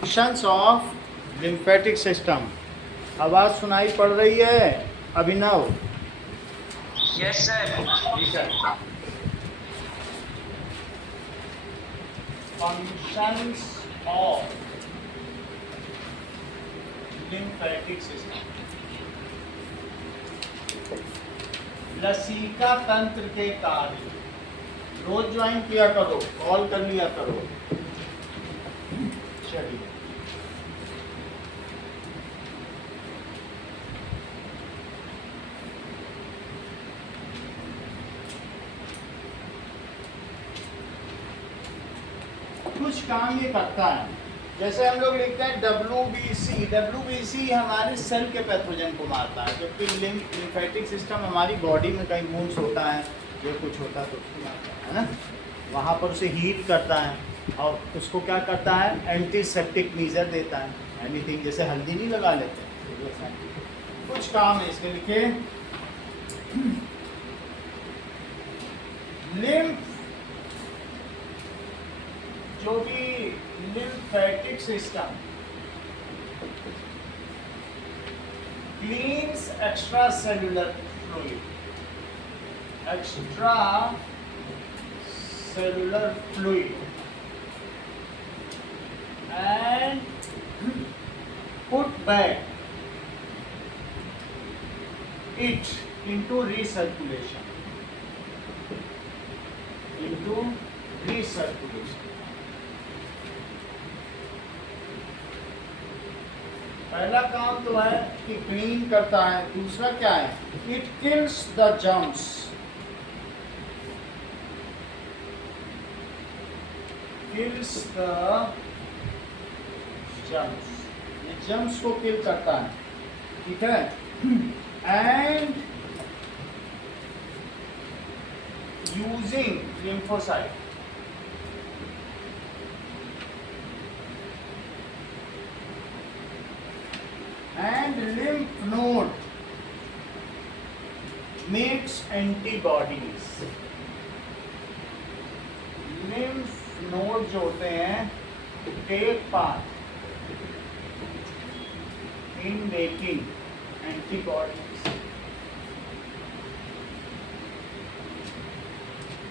Functions of lymphatic system. आवाज सुनाई पड़ रही है अभिनव? Yes sir. ठीक है। फंक्शंस ऑफ लिम्फेटिक सिस्टम, लसीका तंत्र के कार्य। रोज ज्वाइन किया करो, कॉल कर लिया करो। चलिए, कुछ काम ये करता है। जैसे हम लोग लिखते हैं WBC, WBC हमारे सेल के पैथोजन को मारता है, जबकि लिम्फेटिक सिस्टम हमारी बॉडी में कहीं वुंड्स होता है या कुछ होता है तो उसको मारता है ना, वहाँ पर उसे हीट करता है और उसको क्या करता है, एंटीसेप्टिक मीजर देता है। एनीथिंग, जैसे हल्दी नहीं लगा लेते, कुछ काम है इसके। लिखे लिम्फ, जो भी lymphatic system cleans extra cellular fluid, extra cellular fluid and put back it into recirculation, into recirculation। पहला काम तो है कि क्लीन करता है, दूसरा क्या है, it kills the germs, kills the germs, ये जर्म्स को किल करता है, ठीक है। And using lymphocyte, and lymph node makes antibodies। lymph node जो होते हैं take part in making antibodies।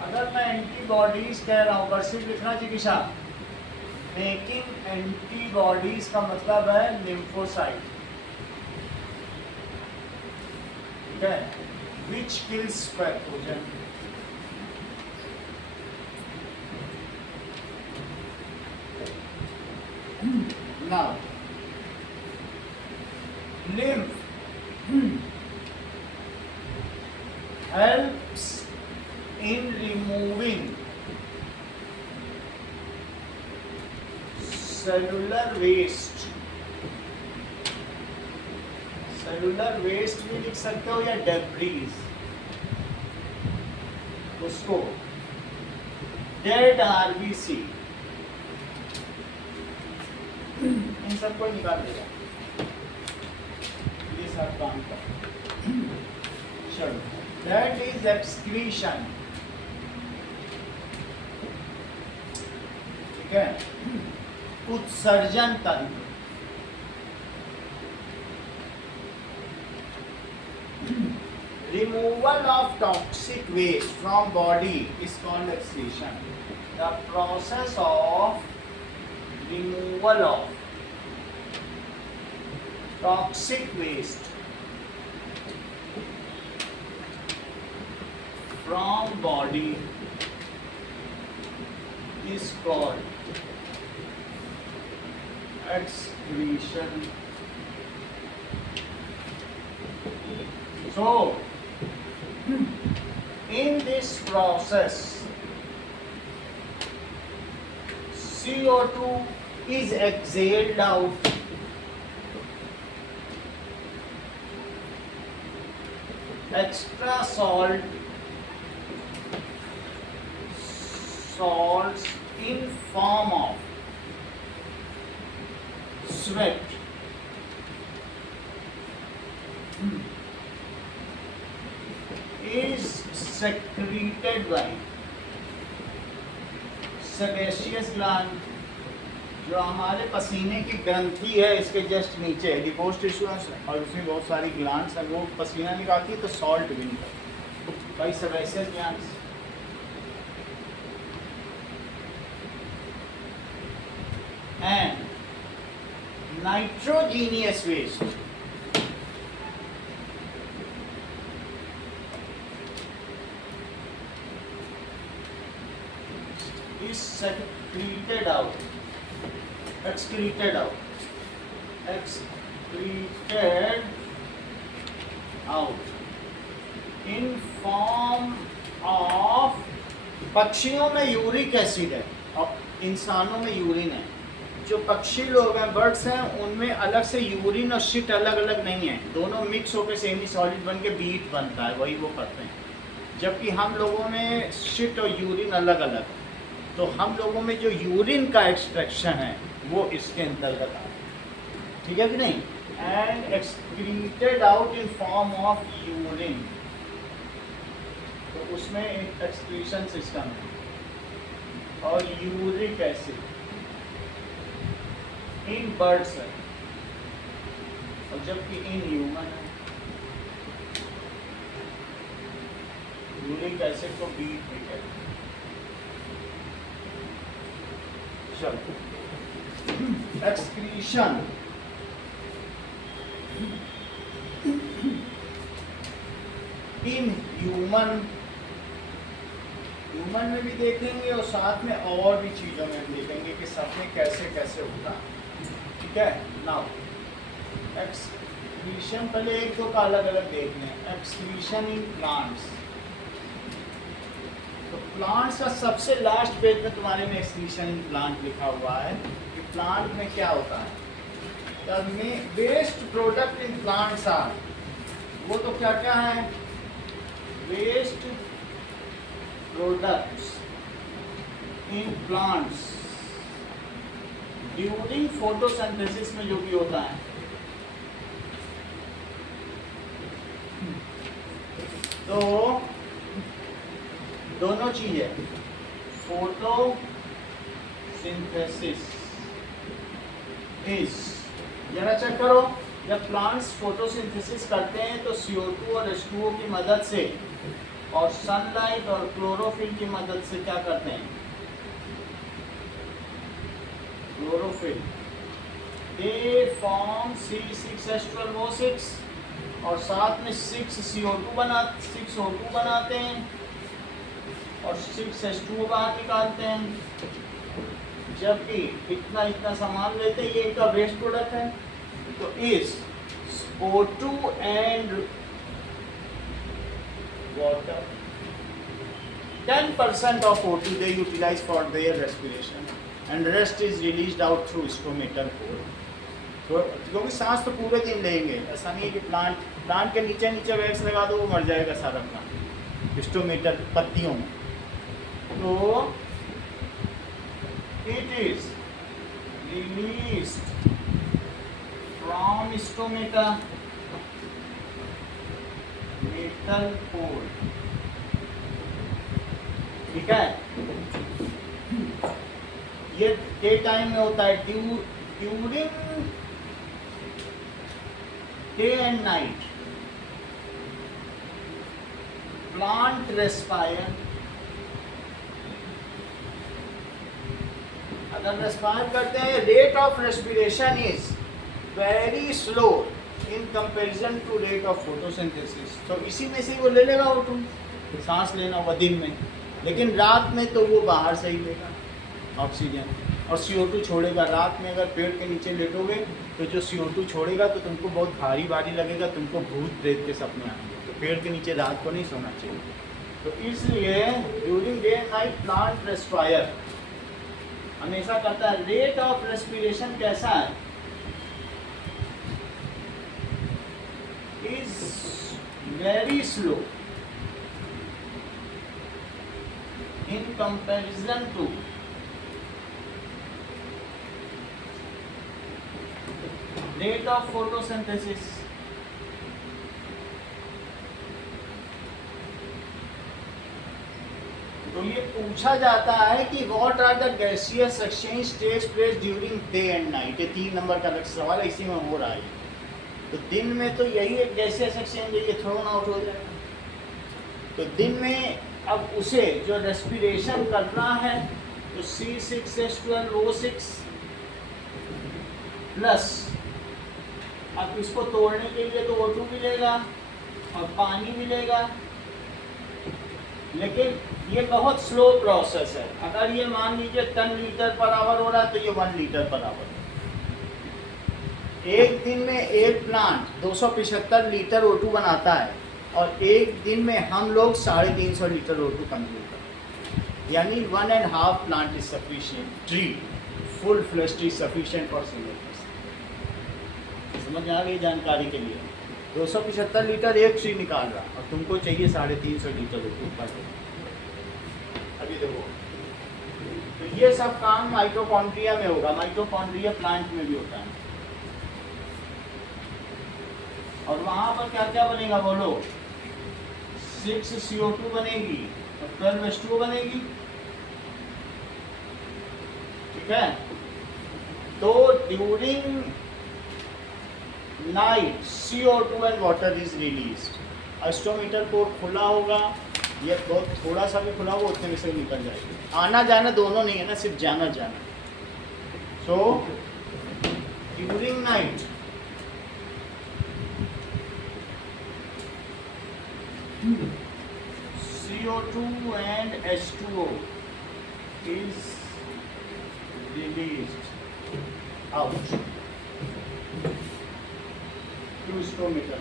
अगर मैं एंटीबॉडीज कह रहा हूँ, वर्षिप लिखना चिकित्सा, मेकिंग एंटीबॉडीज का मतलब है lymphocyte, which kills pathogen। Now, lymph helps in removing cellular waste। Cellular waste भी लिख सकते हो या डेब्रीज, उसको डेड आरबीसी, इन सबको निकाल देगा, ये सब काम कर। चलो, दैट इज एक्सक्रीशन, ठीक है। उत्सर्जन तंत्र, removal of toxic waste from body is called excretion। The process of removal of toxic waste from body is called excretion। So in this process CO2 is exhaled out, extra salts in form of sweat is secreted by sebaceous gland, जो हमारे पसीने की ग्रंथि है इसके just नीचे adipose tissue है और उसमें बहुत सारी ग्लैंड्स हैं, वो पसीना निकालती है तो सॉल्ट भी निकलती है। भाई sebaceous glands and nitrogenous waste is excreted out in form of पक्षियों में यूरिक एसिड है और इंसानों में यूरिन है। जो पक्षी लोग हैं, बर्ड्स हैं, उनमें अलग से यूरिन और शिट अलग अलग नहीं है, दोनों मिक्स होकर सेमी सॉलिड बन के बीट बनता है, वही वो करते हैं। जबकि हम लोगों में शिट और यूरिन अलग अलग है। तो हम लोगों में जो यूरिन का एक्सट्रैक्शन है वो इसके अंतर्गत आता है, ठीक है कि नहीं। And excreted out in form of urine, तो उसमें एक एक्सक्रीशन सिस्टम है। और यूरिक एसिड इन बर्ड्स है और जबकि इन ह्यूमन है यूरिक एसिड को बीट भी कहते हैं। एक्सक्रीशन इन ह्यूमन में भी देखेंगे और साथ में और भी चीज़ों में भी देखेंगे कि सब में कैसे कैसे होता है, ठीक है। नाउ एक्सक्रीशन पहले एक दो का अलग अलग देख लें। एक्सक्रीशन इन प्लांट्स, तो प्लांट्स का सबसे लास्ट पेज में तुम्हारे में एक्सक्रीशन इन प्लांट लिखा हुआ है कि प्लांट में क्या होता है। Waste product in plants are, वो तो क्या क्या है, waste products in plants during photosynthesis में जो भी होता है। तो दोनों चीजें, फोटोसिंथेसिस इज, जरा चेक करो, जब प्लांट्स फोटोसिंथेसिस करते हैं तो CO2 और H2O की मदद से और सनलाइट और क्लोरोफिल की मदद से क्या करते हैं, क्लोरोफिल, दे फॉर्म C6H12O6 और साथ में 6CO2 बनाते हैं और 6H2O बाहर निकालते हैं। जबकि इतना सामान लेते हैं, ये इनका वेस्ट प्रोडक्ट है। तो इस O2 and water 10% of O2 they utilize for their respiration and rest is released out through stomatal pore। तो क्योंकि सांस तो पूरे दिन लेंगे, ऐसा नहीं है कि प्लांट के नीचे वैक्स लगा दो वो मर जाएगा सारा प्लांट स्टोमेटल पत्तियों में। तो it is released from stomata metal pore, ठीक है। ये डे टाइम में होता है, during day and night plant respire, अगर रेस्पायर करते हैं, rate of respiration is very slow in comparison to rate of photosynthesis. तो इसी में से वो ले लेगा O2, सांस लेना होगा दिन में, लेकिन रात में तो वो बाहर से ही लेगा ऑक्सीजन और CO2 छोड़ेगा। रात में अगर पेड़ के नीचे लेटोगे तो जो CO2 छोड़ेगा तो तुमको बहुत भारी लगेगा, तुमको भूत प्रेत के सपने आएंगे। तो पेड़ के नीचे रात को नहीं सोना चाहिए। तो इसलिए during day and night plant respire हमेशा करता है। रेट ऑफ रेस्पिरेशन कैसा है, is very slow in comparison to rate of photosynthesis. तो ये पूछा जाता है कि what are the gaseous exchange takes place during day and night. ये 3 नंबर का सवाल इसी में हो रहा है। तो दिन में तो यही एक गैसियस एक्सचेंज है, ये थ्रोन आउट हो जाएगा। तो दिन में अब उसे जो रेस्पिरेशन करना है तो C6H12O6 प्लस अब इसको तोड़ने के लिए तो O2 मिलेगा और पानी मिलेगा, लेकिन ये बहुत स्लो प्रोसेस है। अगर ये मान लीजिए 10 लीटर पर आवर हो रहा है तो ये 1 लीटर पर आवर। एक दिन में एक प्लांट 275 लीटर O2 बनाता है और एक दिन में हम लोग 350 लीटर O2 कंज्यूम करते हैं, यानी 1.5 plant is sufficient. Tree full fleshed is sufficient for single person. समझ में आ गई जानकारी के लिए? 275 लीटर एक ट्री निकाल रहा और तुमको चाहिए 350 लीटर O2 पर डे। अभी देखो, तो ये सब काम माइटोकॉन्ड्रिया में होगा। माइटोकॉन्ड्रिया प्लांट में भी होता है। और वहां पर क्या क्या बनेगा बोलो? 6 CO2 बनेगी और 12 H2O बनेगी। ठीक है, तो during night CO2 and water is released. एस्टोमीटर पोर्ट खुला होगा, ये बहुत थोड़ा सा भी खुला होगा उतने में से निकल जाएगी। आना जाना दोनों नहीं है ना, सिर्फ जाना जाना। So during night CO2 and H2O is released out to stometer.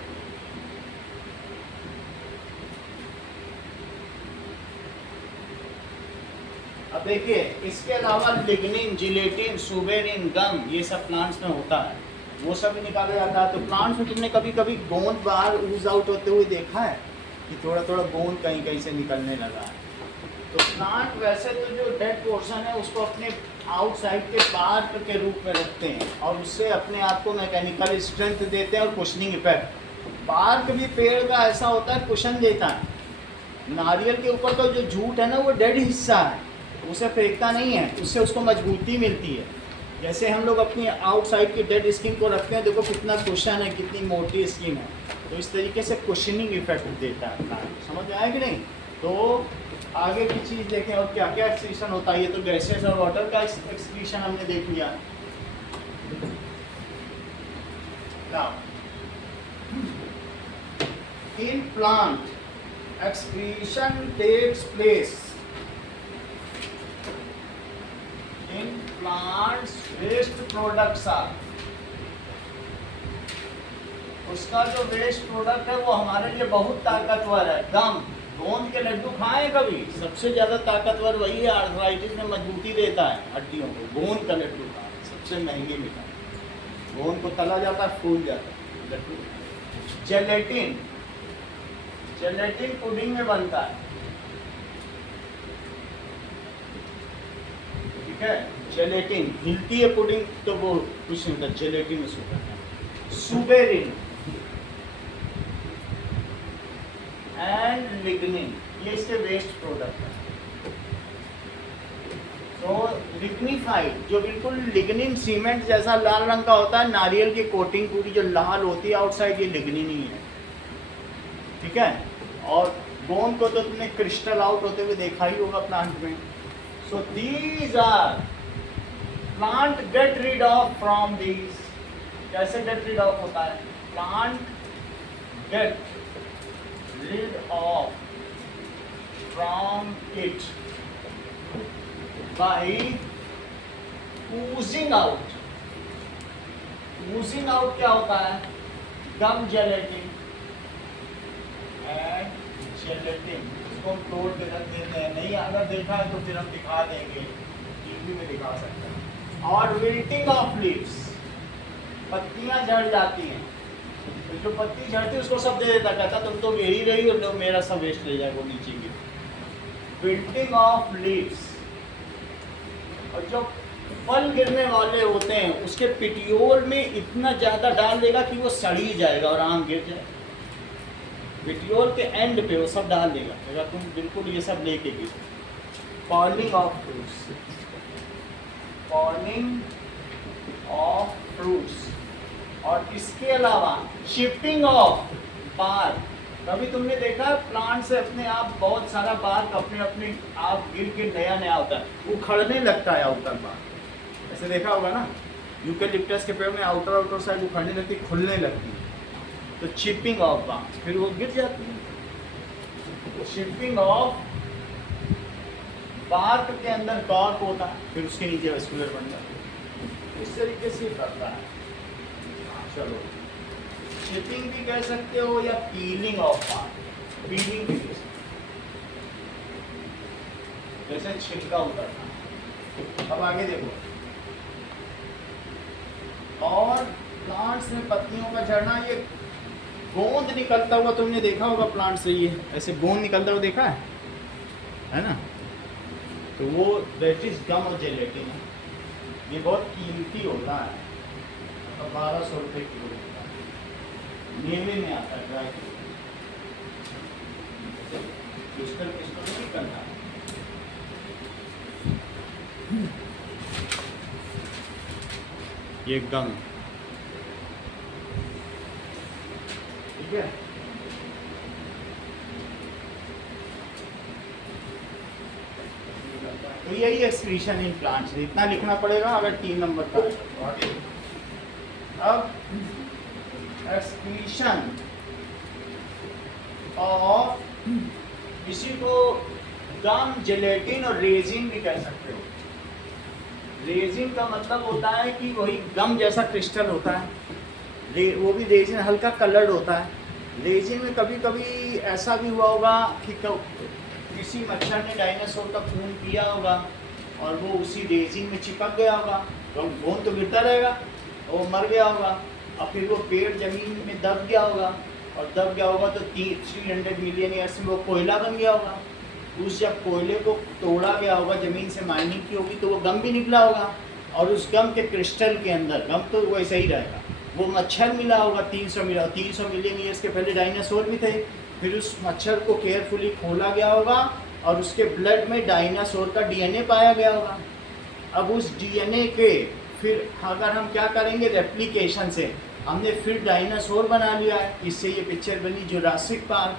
अब देखिए, इसके अलावा लिग्निन, जिलेटिन, सुबेरिन, गम, ये सब प्लांट्स में होता है, वो सब भी निकाला जाता है। तो प्लांट्स में तुमने कभी कभी गोंद बाहर ऊज आउट होते हुए देखा है कि थोड़ा थोड़ा गोंद कहीं कहीं से निकलने लगा है? तो प्लांट वैसे तो जो डेड पोर्शन है उसको अपने आउटसाइड के पार्ट के रूप में रखते हैं और उससे अपने आप को मैकेनिकल स्ट्रेंथ देते हैं और कुशनिंग इफेक्ट। बार्क भी पेड़ का ऐसा होता है, कुशन देता है। नारियल के ऊपर तो जो झूठ है ना, वो डेड हिस्सा है, उसे फेंकता नहीं है, उससे उसको मजबूती मिलती है। जैसे हम लोग अपनी आउटसाइड की डेड स्किन को रखते हैं, देखो कितना कुशन है, कितनी मोटी स्किन है, तो इस तरीके से कुशनिंग इफेक्ट देता है प्लांट। समझ में आया कि नहीं? तो आगे की चीज़ देखें और क्या क्या एक्सक्रीशन होता है। ये तो गैसेस और वाटर का एक्सक्रीशन हमने देख लिया। Now in plant excretion takes place in plants waste products are, उसका जो वेस्ट प्रोडक्ट है वो हमारे लिए बहुत ताकतवर है। गम, गोंद के लड्डू खाएं कभी? सबसे ज़्यादा ताकतवर वही है, आर्थराइटिस में मजबूती देता है हड्डियों को। गोंद का लड्डू खाएं, सबसे महंगी मिठाई। गोंद को तला जाता है, फूल जाता है लड्डू। जेलेटिन, जेलेटिन पुडिंग में बनता है। ठीक है, जेलेटिन हिलती है पुडिंग तो वो कुछ नहीं होता, जेलेटिन में होता है। सुबेरिन एंड लिग्निन, ये इसके वेस्ट प्रोडक्ट है। तो लिग्निफाइड, जो बिल्कुल लिग्निन सीमेंट जैसा लाल रंग का होता है, नारियल की कोटिंग पूरी जो लाल होती है आउटसाइड, ये लिग्निन ही है। ठीक है, और गोंद को तो तुमने क्रिस्टल आउट होते हुए देखा ही होगा प्लांट में। So these are plant get rid of from these. कैसे get rid of होता है? Plant get rid of from it by oozing out. Oozing out क्या होता है? Gum gelatin and gelatin. हम तोड़ के रख देते हैं, नहीं अगर देखा है तो फिर हम दिखा देंगे, टीवी में दिखा सकते हैं। और विल्टिंग ऑफ लीव्स, पत्तियां झड़ जाती हैं, तो जो पत्ती झड़ती है उसको सब दे देता, कहता तुम तो गिर ही रही हो, लोग मेरा सब वेस्ट ले जाए, वो नीचे गिर। Wilting of leaves. और जो फल गिरने वाले होते हैं उसके पिटियोल में इतना ज़्यादा डाल देगा कि वो सड़ ही जाएगा और आम गिर जाए। विट्रियोल के एंड पे वो सब डाल देगा, अगर तुम बिल्कुल ये सब लेके गिरो। Polling of fruits, polling of fruits. और इसके अलावा शिफ्टिंग ऑफ बार। कभी तुमने देखा प्लांट से अपने आप बहुत सारा बार अपने अपने आप गिर के नया नया होता है, उखड़ने लगता है आउटर बार, ऐसे देखा होगा ना। यूकेलिप्टस के पेड़ में आउटर साइड उखड़ने लगती, खुलने लगती है, तो चिपिंग ऑफ बार, फिर वो गिर जाती है। शिपिंग ऑफ बार्क के अंदर कॉर्क होता है, फिर उसके नीचे वेस्कुलर बन जाता है। इस तरीके से करता है। चलो, शिपिंग भी कह सकते हो या पीलिंग ऑफ बार्क, पीलिंग भी कह सकते हो, जैसे छिलका उतरना। अब आगे देखो, और प्लांट्स में पत्तियों का झड़ना, ये गोंद निकलता हुआ तुमने देखा होगा प्लांट से, ये ऐसे गोंद निकलता हुआ देखा है ना। तो वो दैट इज गम और जेलेटिन है। ये बहुत कीमती होता है, तो 1200 रुपये किलो होता है, मेवे में आता है, ड्राई क्रिस्टल नहीं करना। ये गम, ठीक है। तो यही एक्सक्रीशन इन प्लांट्स, इतना लिखना पड़ेगा अगर 3 नंबर का है। अब एक्सक्रीशन और इसी को गम, जेलेटिन और रेजिन भी कह सकते हो। रेजिन का मतलब होता है कि वही गम जैसा क्रिस्टल होता है, वो भी रेजिन हल्का कलर्ड होता है। रेजिन में कभी कभी ऐसा भी हुआ होगा कि किसी मच्छर ने डायनासोर का खून पिया होगा और वो उसी रेजिन में चिपक गया होगा, तो खून तो गिरता रहेगा, वो मर गया होगा, और फिर वो पेड़ जमीन में दब गया होगा, और दब गया होगा तो 300 मिलियन ईयर्स में वो कोयला बन गया होगा। उस जब कोयले को तोड़ा गया होगा, ज़मीन से माइनिंग की होगी, तो वो गम भी निकला होगा, और उस गम के क्रिस्टल के अंदर, गम तो वैसे ही रहेगा, वो मच्छर मिला होगा 300 मिलियन ईयर्स के पहले डायनासोर भी थे। फिर उस मच्छर को केयरफुली खोला गया होगा और उसके ब्लड में डायनासोर का डीएनए पाया गया होगा। अब उस डीएनए के फिर अगर हम क्या करेंगे, रेप्लिकेशन से हमने फिर डायनासोर बना लिया है। इससे ये पिक्चर बनी जुरासिक पार्क।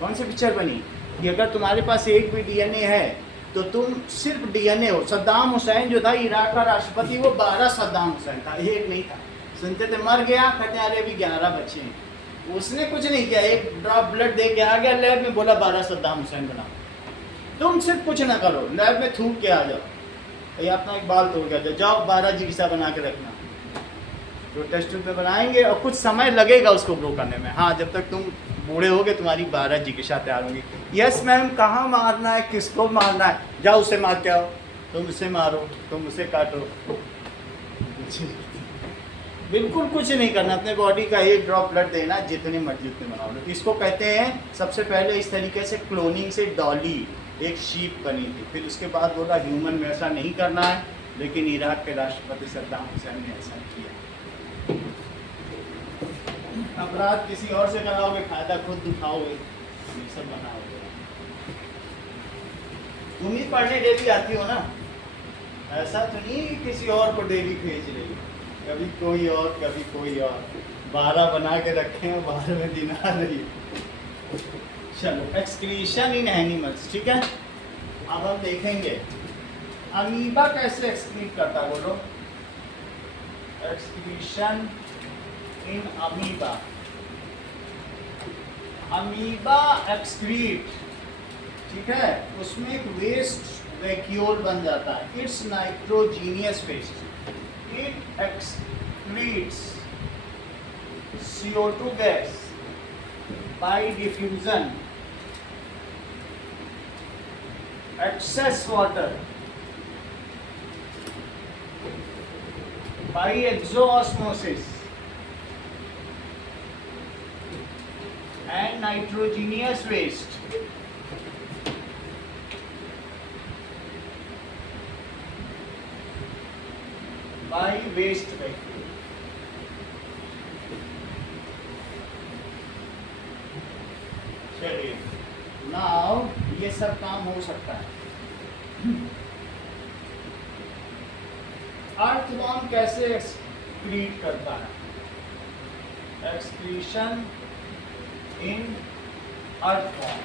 कौन सी पिक्चर बनी कि अगर तुम्हारे पास एक भी डीएनए है तो तुम सिर्फ डीएनए हो। सद्दाम हुसैन जो था इराक का राष्ट्रपति, वो 12 सद्दाम हुसैन था, एक नहीं था। सुनते थे मर गया, कहते अरे अभी 11 बच्चे हैं। उसने कुछ नहीं किया, एक ड्रॉप ब्लड दे के आ गया लैब में, बोला 12 सद्दाम हुसैन बना। तुम सिर्फ कुछ ना करो, लैब में थूक के आ जाओ, ये अपना एक बाल तोड़ के जाओ, 12 जिक्सा बना के रखना, तो टेस्ट ट्यूब में बनाएंगे और कुछ समय लगेगा उसको ग्रो करने में। हाँ, जब तक तुम बूढ़े होगे तुम्हारी 12 जिक्सा तैयार होंगी। यस मैम, कहाँ मारना है, किसको मारना है, जाओ उसे मार के आओ, तुम उसे मारो, तुम उसे काटो। बिल्कुल कुछ नहीं करना, अपने बॉडी का एक ड्रॉप ब्लड देना, जितने मर्जी उतने बना लो। इसको कहते हैं, सबसे पहले इस तरीके से क्लोनिंग से डॉली एक शीप बनी थी, फिर उसके बाद बोला ह्यूमन में ऐसा नहीं करना है, लेकिन इराक के राष्ट्रपति सद्दाम हुसैन ने ऐसा किया। अपराध किसी और से कराओगे, फायदा खुद उठाओगे, ये सब बनाओगे। तुम ही पढ़ने डेली आती हो ना, ऐसा तो नहीं किसी और को डेली भेज रही, कभी कोई और कभी कोई और, 12 बना के रखे हैं, 12वें दिन आ रही। चलो, एक्सक्रीशन इन एनिमल्स, ठीक है। अब हम देखेंगे अमीबा कैसे एक्सक्रीट करता है, बोलो। Excretion in amoeba. Amoeba excrete, ठीक है, उसमें एक वेस्ट वैक्यूल बन जाता है, its nitrogenous waste. It excretes CO2 gas by diffusion, excess water by exoosmosis, and nitrogenous waste by waste vacuum. चलिए, नाउ ये सब काम हो सकता है, अर्थवॉर्म कैसे एक्सक्रीट करता है? एक्सक्रीशन इन अर्थवॉर्म।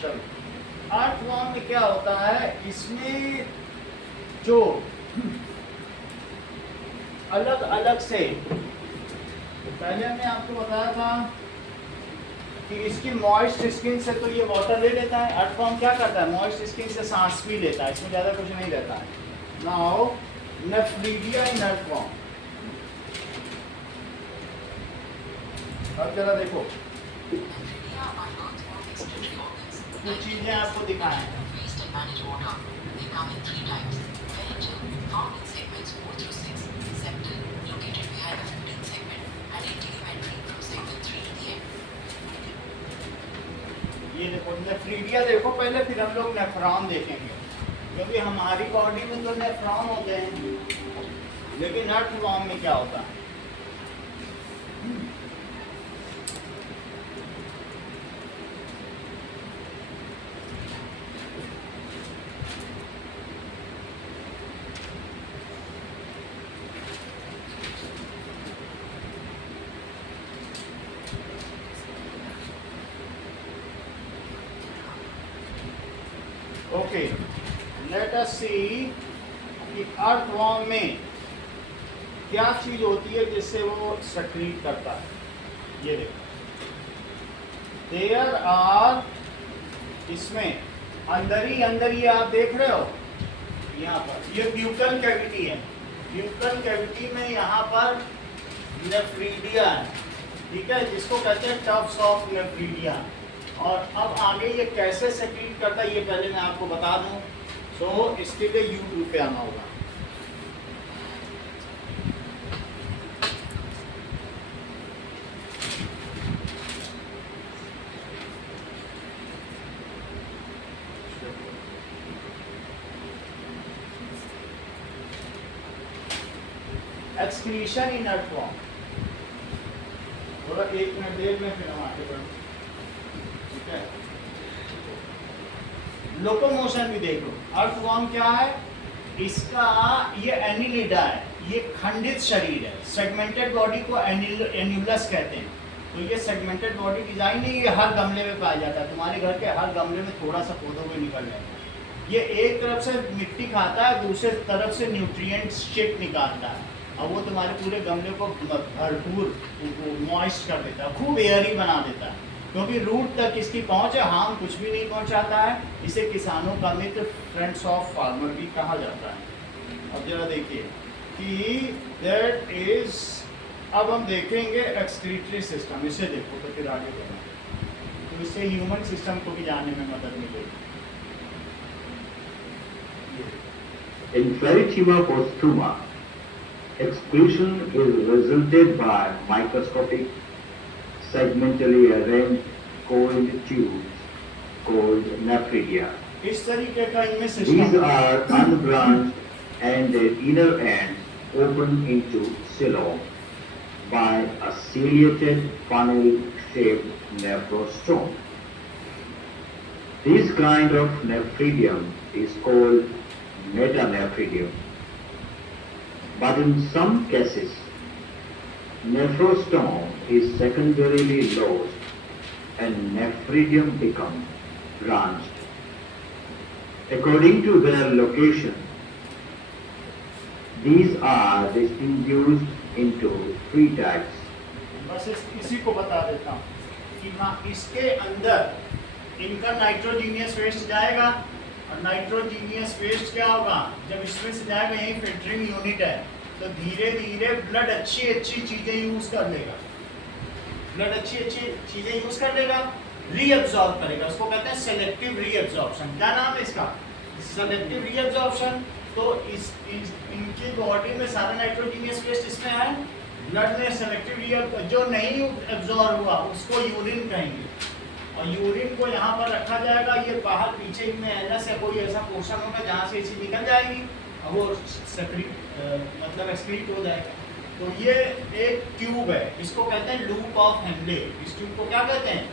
चलो, अर्थवॉर्म में क्या होता है, इसमें जो अलग अलग से, पहले हमने आपको बताया था कि इसकी मॉइस्ट स्किन से तो ये वाटर ले लेता है। अर्थवॉर्म क्या करता है, मॉइस्ट स्किन से सांस भी लेता है, इसमें ज़्यादा कुछ नहीं रहता है। नाउ नेफ्रीडिया इन अर्थवॉर्म, अब जरा देखो कुछ चीज़ें आपको दिखाएं। ये देखो नेफ्रीडिया देखो पहले, फिर हम लोग नेफ्रॉन देखेंगे, क्योंकि हमारी बॉडी में तो नेफ्रॉन होते हैं, लेकिन अर्थवॉर्म में क्या होता है। ओके, लेट अस सी कि अर्थवॉर्म में क्या चीज होती है जिससे वो सक्रीट करता है। ये देखो, देयर आर, इसमें अंदर ही आप देख रहे हो, यहाँ पर ये ब्यूकल कैविटी है। ब्यूकल कैविटी में यहाँ पर नेफ्रीडिया है, ठीक है, जिसको कहते हैं टफ्स ऑफ नेफ्रीडिया। और अब आगे ये कैसे सेक्रीट करता है ये पहले मैं आपको बता दूं, तो इसके लिए यूट्यूब पे आना होगा। एक्सक्रीशन इन अर्थवॉर्म, थोड़ा 1 मिनट 1.5 मिनट फिर हम आगे बढ़ें, ठीक है। लोकोमोशन भी देखो, अर्थवॉर्म क्या है, इसका ये एनिलिडा है, ये खंडित शरीर है। सेगमेंटेड बॉडी को एन्युलस कहते हैं। तो ये सेगमेंटेड बॉडी डिजाइन है, ये हर गमले में पाया जाता है। तुम्हारे घर के हर गमले में थोड़ा सा पौधों में निकल जाता है। ये एक तरफ से मिट्टी खाता है, दूसरे तरफ से न्यूट्रिएंट शिट निकालता है, और वो तुम्हारे पूरे गमले को भरपूर मॉइस्ट कर देता है, खूब एयरी बना देता है, क्योंकि रूट तक इसकी पहुंच है, हार्म कुछ भी नहीं पहुंचाता है। इसे किसानों का मित्र, फ्रेंड्स ऑफ फार्मर भी कहा जाता है। अब जरा देखिए कि दैट इज, अब हम देखेंगे एक्सक्रीटरी सिस्टम, इसे देखो तो फिर आगे बढ़ना, तो इससे ह्यूमन सिस्टम को भी जानने में मदद मिलेगी। In Ferritiva posthuma, excretion is resulted by microscopic, segmentally arranged coiled tubes called nephridia. इस तरीके का इनमें These system, are unbranched and their inner ends open into coelom by a ciliated funnel-shaped nephrostome. This kind of nephridium is called metanephridium. But in some cases, nephrostome is secondarily lost and nephridium becomes branched. According to their location, these are distinguished into 3 types. बस इसी को बता देता हूँ कि हाँ, इसके अंदर इनका नाइट्रोजीनियस वेस्ट जाएगा, और नाइट्रोजीनियस वेस्ट क्या होगा, जब इसमें से जाएगा, यही फिल्टरिंग यूनिट है, तो धीरे धीरे ब्लड अच्छी चीज़ें यूज़ कर लेगा, ब्लड अच्छी चीज़ें यूज़ कर लेगा, रीअब्जॉर्ब करेगा, उसको कहते हैं सेलेक्टिव रीअब्जॉर्प्शन। क्या नाम है इसका, सेलेक्टिव रीअब्जॉर्प्शन। तो इनकी बॉडी में सारा नाइट्रोजीनियस वेस्ट इसमें है, ब्लड में सेलेक्टिव जो नहीं एब्जॉर्ब हुआ उसको यूरिन कहेंगे, और यूरिन को यहाँ पर रखा जाएगा, ये बाहर पीछे में एनस या कोई ऐसा पोर्शन होगा जहाँ से इसी निकल जाएगी, और वो मतलब एक्सक्रीट हो जाएगा। तो ये एक ट्यूब है, इसको कहते हैं लूप ऑफ हेनले। इस ट्यूब को क्या कहते हैं,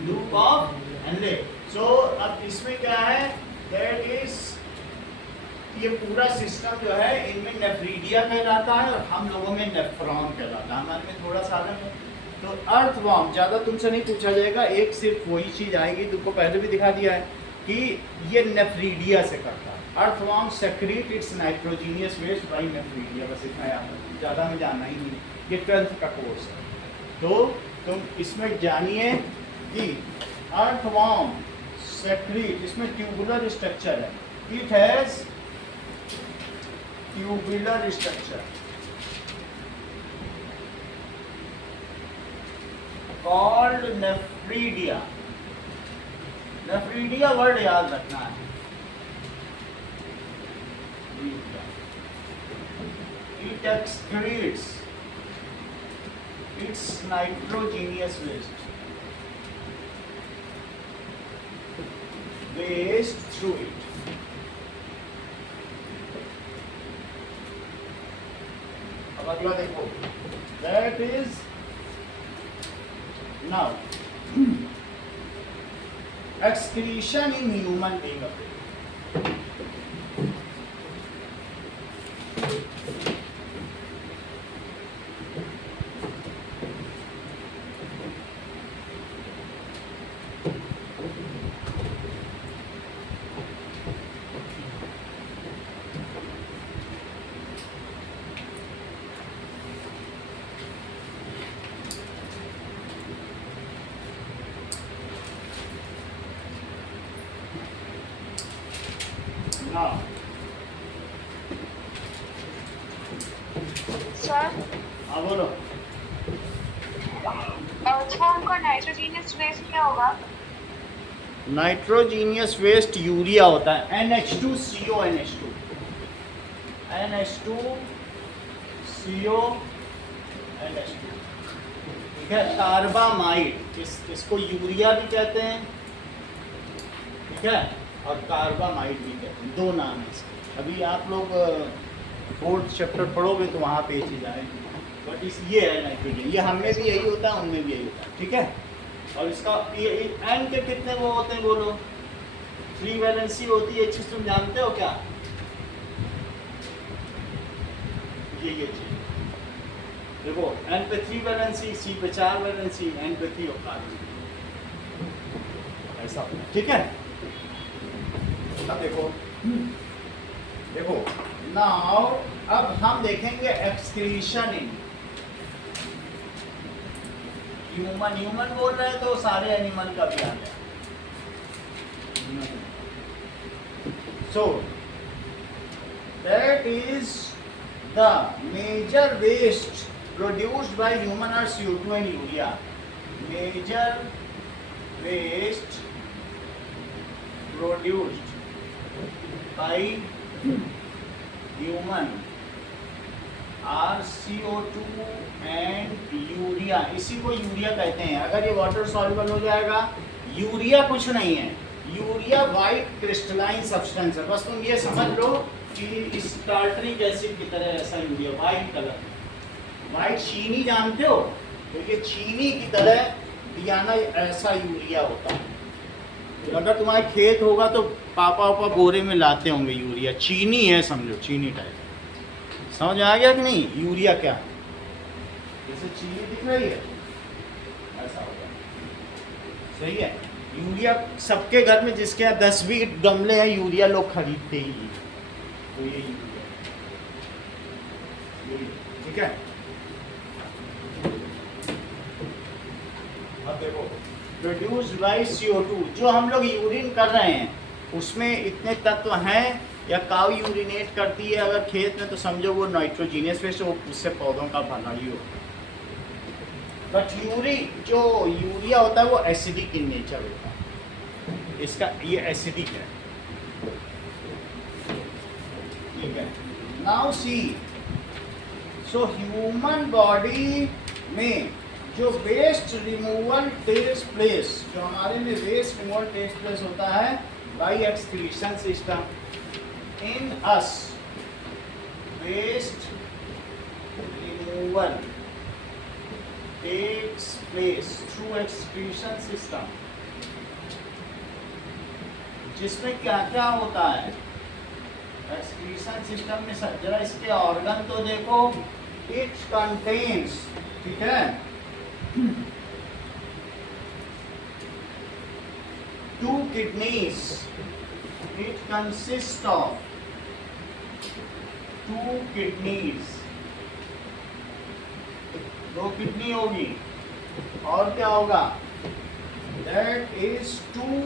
लूप ऑफ हेनले। सो अब इसमें क्या है, दैट इज ये पूरा सिस्टम जो है इनमें नेफ्रीडिया कहलाता है और हम लोगों में नेफ्रॉन कहलाता है, हमारे में थोड़ा सा अलग है। तो अर्थवॉर्म ज़्यादा तुमसे नहीं पूछा जाएगा, एक सिर्फ वही चीज़ आएगी, तुमको पहले भी दिखा दिया है कि ये नेफ्रीडिया से करता है। Earthworm secrete its nitrogenous waste by nephridia, बस इतना याद है, ज़्यादा में जानना ही नहीं, ये 12th का कोर्स है। तो तुम इसमें जानिए कि अर्थवॉर्म सेक्रीट, इसमें ट्यूबुलर स्ट्रक्चर है, it has tubular structure called nephridia। nephridia word याद रखना है। it excretes its nitrogenous waste through it। अब अगला देखो, that is now excretion in human being। now sir, हाँ बोलो। अर्थवॉर्म का नाइट्रोजीनियस वेस्ट क्या होगा? नाइट्रोजीनियस वेस्ट यूरिया होता है, NH2CO NH2 NH2CO NH2, ठीक है। कार्बामाइड, इसको यूरिया भी कहते हैं, ठीक है, और कार्बामाइड भी कहते हैं, दो नाम है इसके। अभी आप लोग 4th चैप्टर पढ़ोगे तो वहाँ पे ये चीज़ आएगी, बट इस ये है नाइट्रोजन, ये हमें भी यही होता है, उनमें भी यही होता है, ठीक है। और इसका ये एन के कितने वो होते हैं बोलो? 3 वैलेंसी होती है, चीज़ तुम जानते हो क्या? ये चीज़ देखो, एन पे 3 वैलेंसी, सी पे 4 वैलेंसी, एन पे 3 और कार्बन, ऐसा होता है, ठीक है। अब देखो नाउ अब हम देखेंगे एक्सक्रीशन इन ह्यूमन। ह्यूमन बोल रहे हैं तो सारे एनिमल का भी आ गया। So that is the major waste produced by human are CO2 and urea. Major waste produced by human are CO2 and urea. इसी को यूरिया कहते हैं। अगर ये वाटर सॉल्युबल हो जाएगा, यूरिया कुछ नहीं है, यूरिया वाइट क्रिस्टलाइन सब्सटेंस है। बस तुम ये समझ लो कि इस टार्टरिक एसिड की तरह ऐसा यूरिया, वाइट कलर, वाइट चीनी जानते हो, तो ये चीनी की तरह दियाना ऐसा यूरिया होता है। अगर तुम्हारे खेत होगा तो पापा बोरे में लाते होंगे यूरिया, चीनी है समझो, चीनी टाइप। समझ आ गया कि नहीं? यूरिया क्या, जैसे चीनी दिख रही है ऐसा होगा, सही है। यूरिया सबके घर में, जिसके यहाँ 10-20 गमले हैं, यूरिया लोग खरीदते ही हैं, तो ये यूरिया, ठीक है। अब देखो, प्रोड्यूस्ड बाय CO2, जो हम लोग यूरिन कर रहे हैं उसमें इतने तत्व हैं, या काऊ यूरिनेट करती है अगर खेत में, तो समझो वो नाइट्रोजीनियस वेस्ट, वो उससे पौधों का भला ही होता है। बट जो यूरिया होता है वो एसिडिक इन नेचर होता है, इसका ये एसिडिक है, ठीक है। Now see, so human body में जो वेस्ट रिमूवल टेक्स प्लेस, जो हमारे में वेस्ट रिमूवल टेक्स प्लेस होता है by excretion system in us, waste removal takes place through excretion system जिसमें क्या क्या होता है एक्सक्रीशन सिस्टम में। जरा इसके ऑर्गन तो देखो, इट कंटेन्स, ठीक है, 2 kidneys. It consists of 2 kidneys. 2 kidney होगी और क्या होगा, that is 2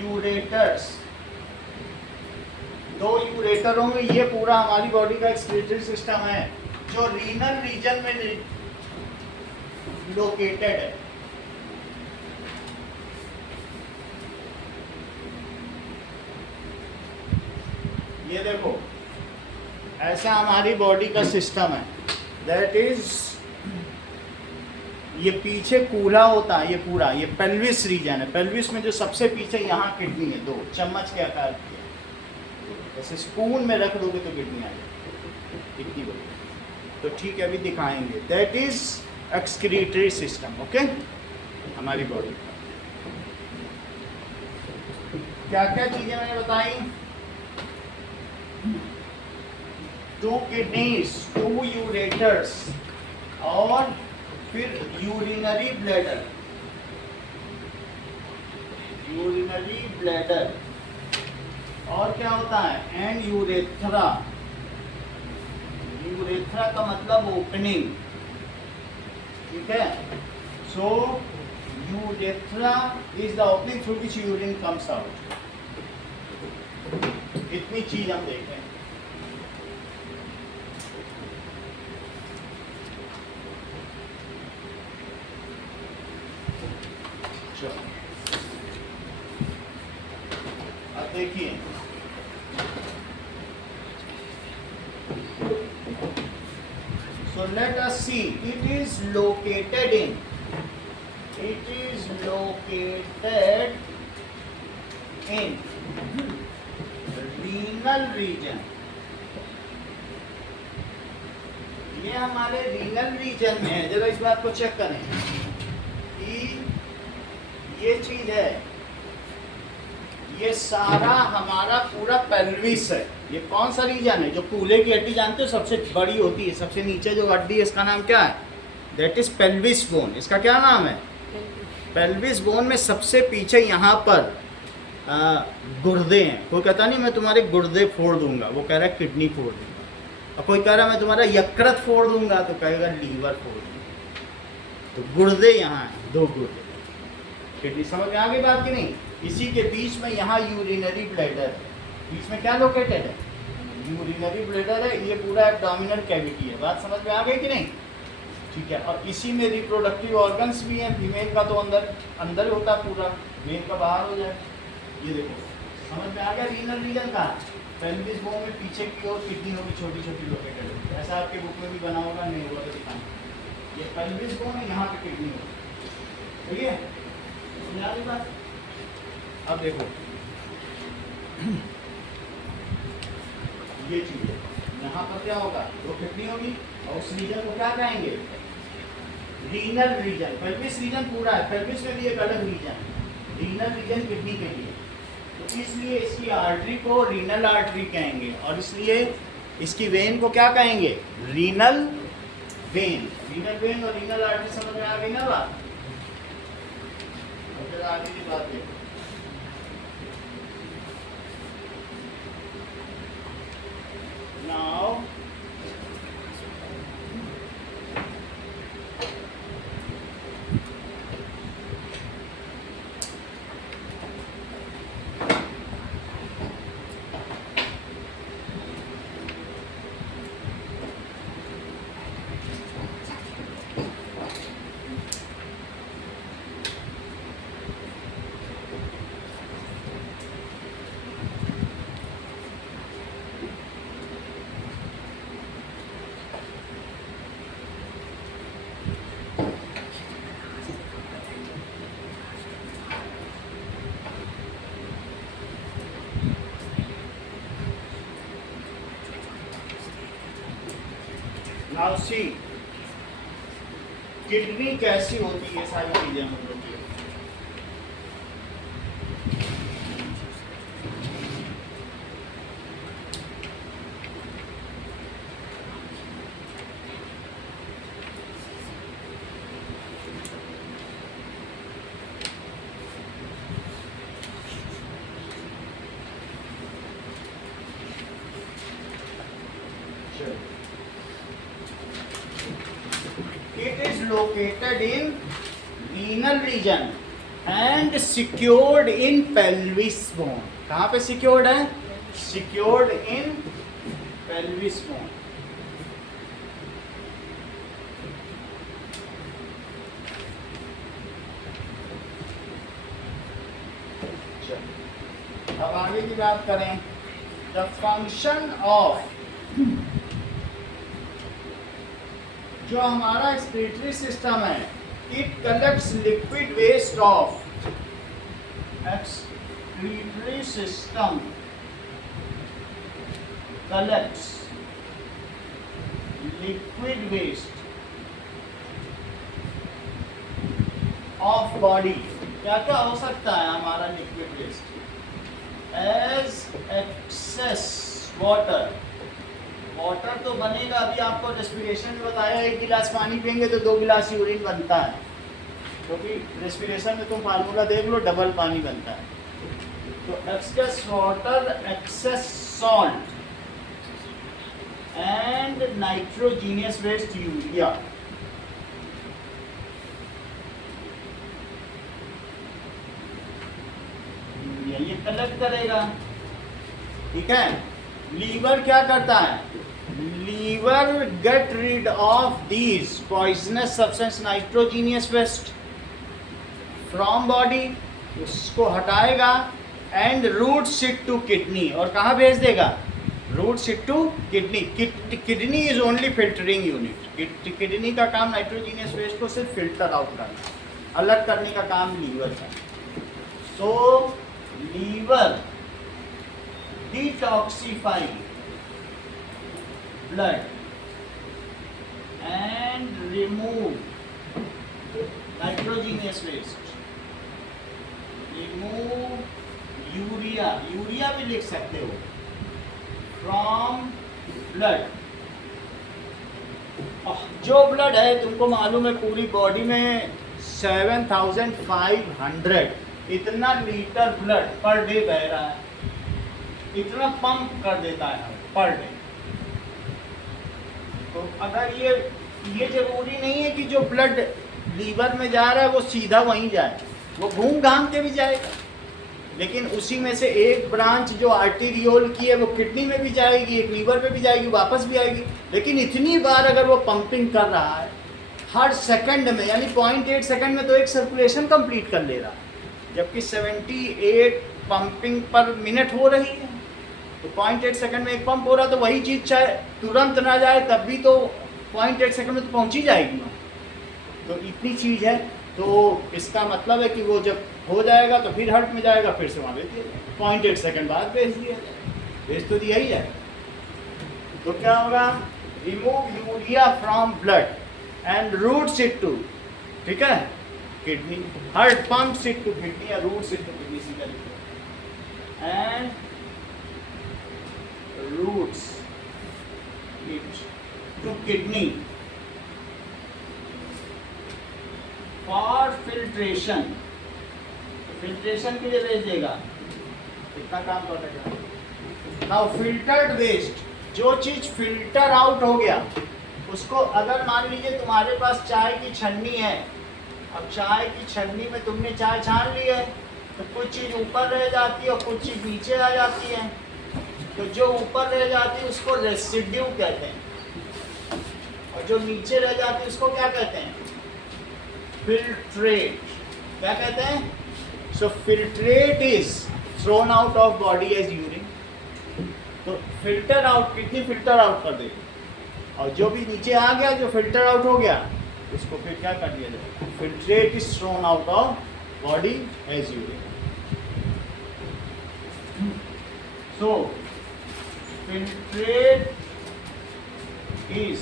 ureters. 2 यूरेटर होंगे। ये पूरा हमारी बॉडी का एक्सक्रीटरी सिस्टम है जो रीनल रीजन में लोकेटेड है। ये देखो ऐसा हमारी बॉडी का सिस्टम है, दैट इज, ये पीछे कूल्हा होता है, ये पूरा ये पेल्विस रीजन है। पेल्विस में जो सबसे पीछे यहाँ किडनी है, 2 चम्मच के आकार की है, जैसे स्पून में रख दोगे तो किडनी आ जाएगी इतनी बड़ी। तो ठीक है, अभी दिखाएंगे। That is excretory system, okay, हमारी बॉडी का। क्या क्या चीजें मैंने बताई, 2 किडनीज, 2 यूरेटर्स और फिर यूरिनरी ब्लैडर, यूरिनरी ब्लैडर, और क्या होता है, एंड यूरेथ्रा। यूरेथ्रा का मतलब ओपनिंग, ठीक है। So urethra is the opening through which urine comes out. इतनी चीज हम देखें। अब देखिए, so let us see, it is located in renal region। ये हमारे रीनल रीजन में है। जरा इस बात को चेक करें कि ये चीज है, ये सारा हमारा पूरा पेल्विस है। ये कौन सा रीजन है, जो कूल्हे की हड्डी जानते हो सबसे बड़ी होती है, सबसे नीचे जो हड्डी है इसका नाम क्या है, दैट इज पेल्विस बोन। इसका क्या नाम है, पेल्विस बोन में सबसे पीछे यहाँ पर गुर्दे हैं। कोई कहता नहीं मैं तुम्हारे गुर्दे फोड़ दूंगा, वो कह रहा है किडनी फोड़ दूंगा। और कोई कह रहा है मैं तुम्हारा यकृत फोड़ दूंगा, तो कहेगा लीवर फोड़ दूंगा। तो गुर्दे यहाँ हैं, 2 गुर्दे। किडनी समझ में आ गई बात की नहीं। इसी के बीच में यहाँ यूरिनरी ब्लैडर है। बीच में क्या लोकेटेड है, यूरिनरी ब्लैडर है। ये पूरा एब्डोमिनल कैविटी है। बात समझ में आ गई कि नहीं, ठीक है। और इसी में रिप्रोडक्टिव ऑर्गन्स भी हैं। फीमेल का तो अंदर होता है पूरा, मेल का बाहर हो जाए। ये देखो, समझ में आ गया। रीनल रीजन का पेल्विस बोन में पीछे की ओर किडनी होगी, छोटी छोटी लोकेटेड होगी। ऐसा आपके बुक में भी बना होगा, नहीं होगा तो दिखाना। ये पेल्विस बोन है, यहाँ पे किडनी होगी, ठीक है। समझ आ गई बात। अब देखो ये चीज है, यहाँ पर क्या होगा, 2 किडनी होगी और उस रीजन को क्या कहेंगे, रीनल रीजन। पेल्विस रीजन पूरा है, पेल्विस में भी एक अलग रीजन है, रीनल रीजन किडनी के लिए। तो इसलिए इसकी आर्टरी को रीनल आर्टरी कहेंगे, और इसलिए इसकी वेन को क्या कहेंगे, रीनल वेन। रीनल वेन और रीनल आर्टरी समझ में आ गई ना बात। आगे की बात देखो, now नाउ सी, किडनी कैसी होती है, सारी चीजें हम लोग की। located in renal region and secured in pelvis bone. कहाँ पे secured है? Secured in pelvis bone. अब आगे की बात करें. The function of जो हमारा एक्सक्रीटरी सिस्टम है, it collects liquid waste of excretory system collects liquid waste of body. क्या क्या हो सकता है हमारा liquid waste? As excess water. Water तो बनेगा, अभी आपको रेस्पिरेशन में बताया, 1 गिलास पानी पियेंगे तो 2 गिलास यूरिन बनता है, क्योंकि रेस्पिरेशन में तुम फार्मूला देख लो, डबल पानी बनता है. तो excess water, excess salt and nitrogenous waste urea. ये कलेक्ट करेगा. ठीक है. लीवर क्या करता है? Liver get rid of these poisonous substance nitrogenous waste from body, उसको हटाएगा and routes it to kidney. और कहाँ भेज देगा? Routes it to kidney. Kidney is only filtering unit. Kidney का काम नाइट्रोजीनियस वेस्ट को सिर्फ फिल्टर आउट करना, अलग करने का काम लीवर का. So liver detoxify blood and remove nitrogenous waste, remove urea भी लिख सकते हो, from blood. जो ब्लड है तुमको मालूम है पूरी बॉडी में 7500 इतना लीटर ब्लड पर डे बह रहा है, इतना पंप कर देता है पर डे. तो अगर ये जरूरी नहीं है कि जो ब्लड लीवर में जा रहा है वो सीधा वहीं जाए, वो घूम घाम के भी जाएगा, लेकिन उसी में से एक ब्रांच जो आर्टेरियोल की है वो किडनी में भी जाएगी, एक लीवर में भी जाएगी, वापस भी आएगी. लेकिन इतनी बार अगर वो पंपिंग कर रहा है हर सेकंड में, यानी 0.8 सेकंड में तो एक सर्कुलेशन कंप्लीट कर ले रहा है, जबकि 78 पंपिंग पर मिनट हो रही है. तो 0.8 सेकंड में एक पंप हो रहा, तो वही चीज़ चाहे तुरंत ना जाए तब भी तो 0.8 सेकंड में तो पहुंच ही जाएगी. तो इतनी चीज़ है. तो इसका मतलब है कि वो जब हो जाएगा तो फिर हर्ट में जाएगा, फिर से वहाँ भेज दिया जाएगा, 0.8 सेकंड बाद भेज दिया जाएगा, भेज तो दिया ही जाए. तो क्या होगा? Remove urea from blood and routes it to, ठीक है, kidney. Heart pumps it to kidney या रूट्स इट टू किडनी, सीधा लिखो, and routes it to kidney for filtration. Filtration के लिए भेज देगा, इतना काम करेगा. नाउ फिल्टर्ड वेस्ट, जो चीज फिल्टर आउट हो गया उसको, अगर मान लीजिए तुम्हारे पास चाय की छन्नी है, अब चाय की छन्नी में तुमने चाय छान ली है, तो कुछ चीज़ ऊपर रह जाती है और कुछ चीज़ नीचे आ जाती है. तो जो ऊपर रह जाती है उसको रेसिड्यू कहते हैं, और जो नीचे रह जाती है उसको क्या कहते हैं? फिल्ट्रेट. क्या कहते हैं? So filtrate is thrown out of body as urine. तो फिल्टर आउट, कितनी फिल्टर आउट कर देगी, और जो भी नीचे आ गया, जो फिल्टर आउट हो गया, उसको फिर क्या कर दिया जाए? Filtrate is thrown out of body as urine. So filtrate is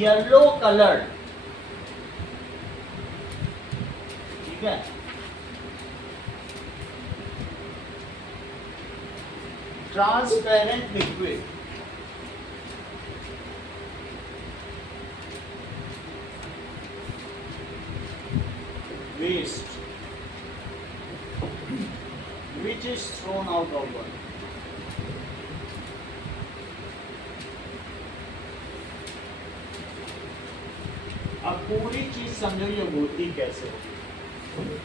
yellow coloured. ठीक है. Transparent liquid. waste which is thrown out of body. अब पूरी चीज समझो ये होती कैसे होगी।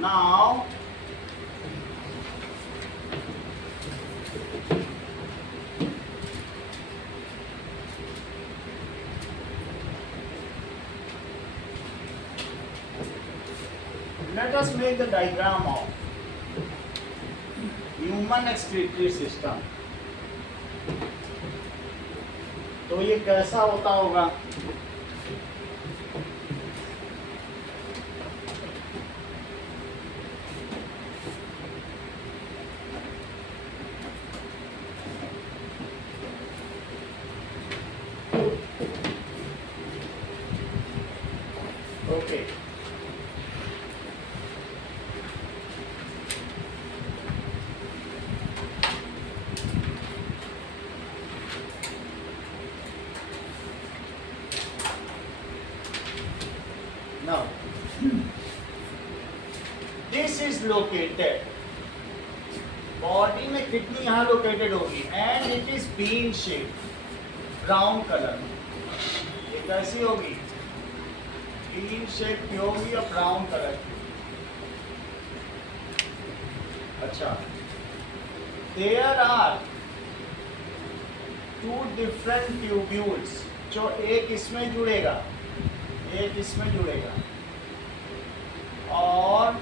Now let us make the diagram of human excretory system। तो ये कैसा होता होगा? Okay now this is located body में कितनी यहाँ लोकेटेड होगी and it is bean shape brown colour. ये कैसी होगी? बीन शेप की होगी और ब्राउन कलर की। अच्छा, there are two different tubules, जो एक इसमें जुड़ेगा, एक इसमें जुड़ेगा और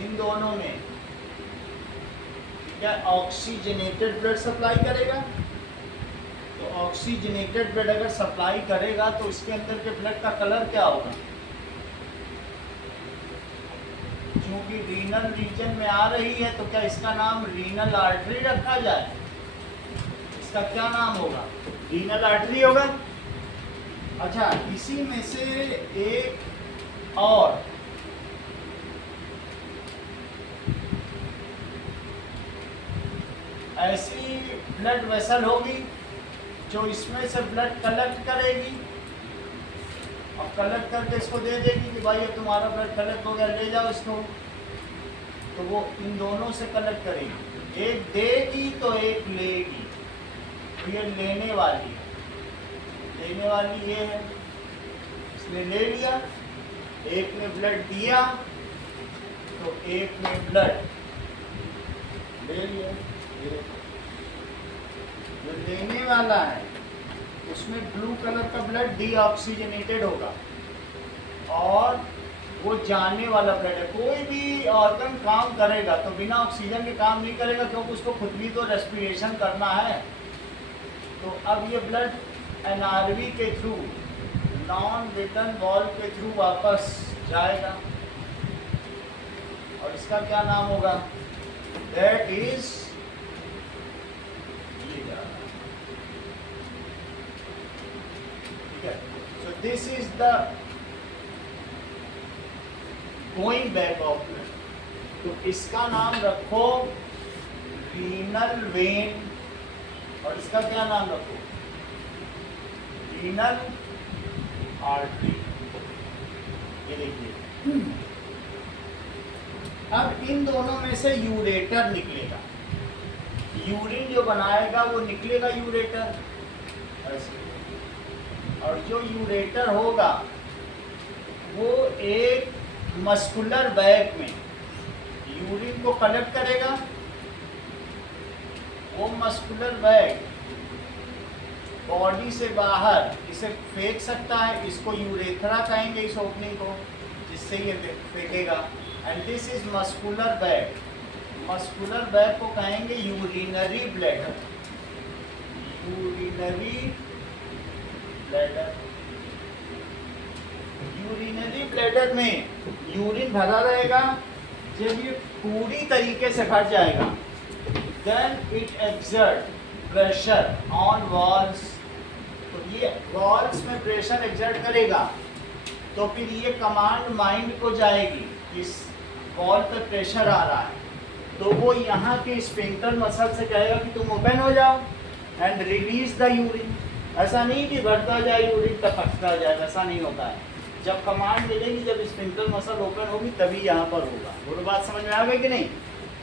इन दोनों में क्या ऑक्सीजनेटेड ब्लड सप्लाई करेगा। तो ऑक्सीजनेटेड ब्लड अगर सप्लाई करेगा तो उसके अंदर के ब्लड का कलर क्या होगा? क्योंकि रीनल रीजन में आ रही है तो क्या इसका नाम रीनल आर्टरी रखा जाए? इसका क्या नाम होगा? रीनल आर्टरी होगा। अच्छा, इसी में से एक और ऐसी ब्लड वेसल होगी जो इसमें से ब्लड कलेक्ट करेगी और कलेक्ट करके इसको दे देगी कि भाई ये तुम्हारा ब्लड कलेक्ट हो गया, ले जाओ इसको। तो वो इन दोनों से कलेक्ट करेगी, एक देगी तो एक लेगी। तो ये लेने वाली है, लेने वाली ये है, इसने ले लिया, एक ने ब्लड दिया तो एक ने ब्लड ले लिया। जो लेने वाला है उसमें ब्लू कलर का ब्लड डीऑक्सीजनेटेड होगा और वो जाने वाला ब्लड है। कोई भी ऑर्गन काम करेगा तो बिना ऑक्सीजन के काम नहीं करेगा, क्योंकि उसको खुद भी तो रेस्पिरेशन करना है। तो अब ये ब्लड एनआरवी के थ्रू, नॉन रिटर्न वॉल्व के थ्रू वापस जाएगा और इसका क्या नाम होगा? That is so this is the going back of blood। तो इसका नाम रखो रीनल वेन और इसका क्या नाम रखो? Renal artery. ये देखिए, अब इन दोनों में से यूरेटर निकलेगा। यूरिन जो बनाएगा वो निकलेगा यूरेटर ऐसे, और जो यूरेटर होगा वो एक मस्कुलर बैग में यूरिन को कलेक्ट करेगा। वो मस्कुलर बैग बॉडी से बाहर इसे फेंक सकता है, इसको यूरेथ्रा कहेंगे इस ओपनिंग को, जिससे ये फेंकेगा। And this is muscular bag. Muscular bag को कहेंगे urinary bladder. Urinary bladder, urinary bladder में यूरिन भरा रहेगा। जब ये पूरी तरीके से भर जाएगा then it exert pressure on walls. तो ये वॉल्स में प्रेशर एक्सर्ट करेगा तो फिर ये कमांड माइंड को जाएगी, इस वॉल पे प्रेशर आ रहा है, तो वो यहाँ के स्फिंक्टर मसल से कहेगा कि तुम ओपन हो जाओ एंड रिलीज द यूरिन। ऐसा नहीं कि बढ़ता जाए यूरिन टपकता जाए, ऐसा नहीं होता है। जब कमांड मिलेगी, जब स्फिंक्टर मसल ओपन होगी तभी यहाँ पर होगा। वो बात समझ में आ गई कि नहीं?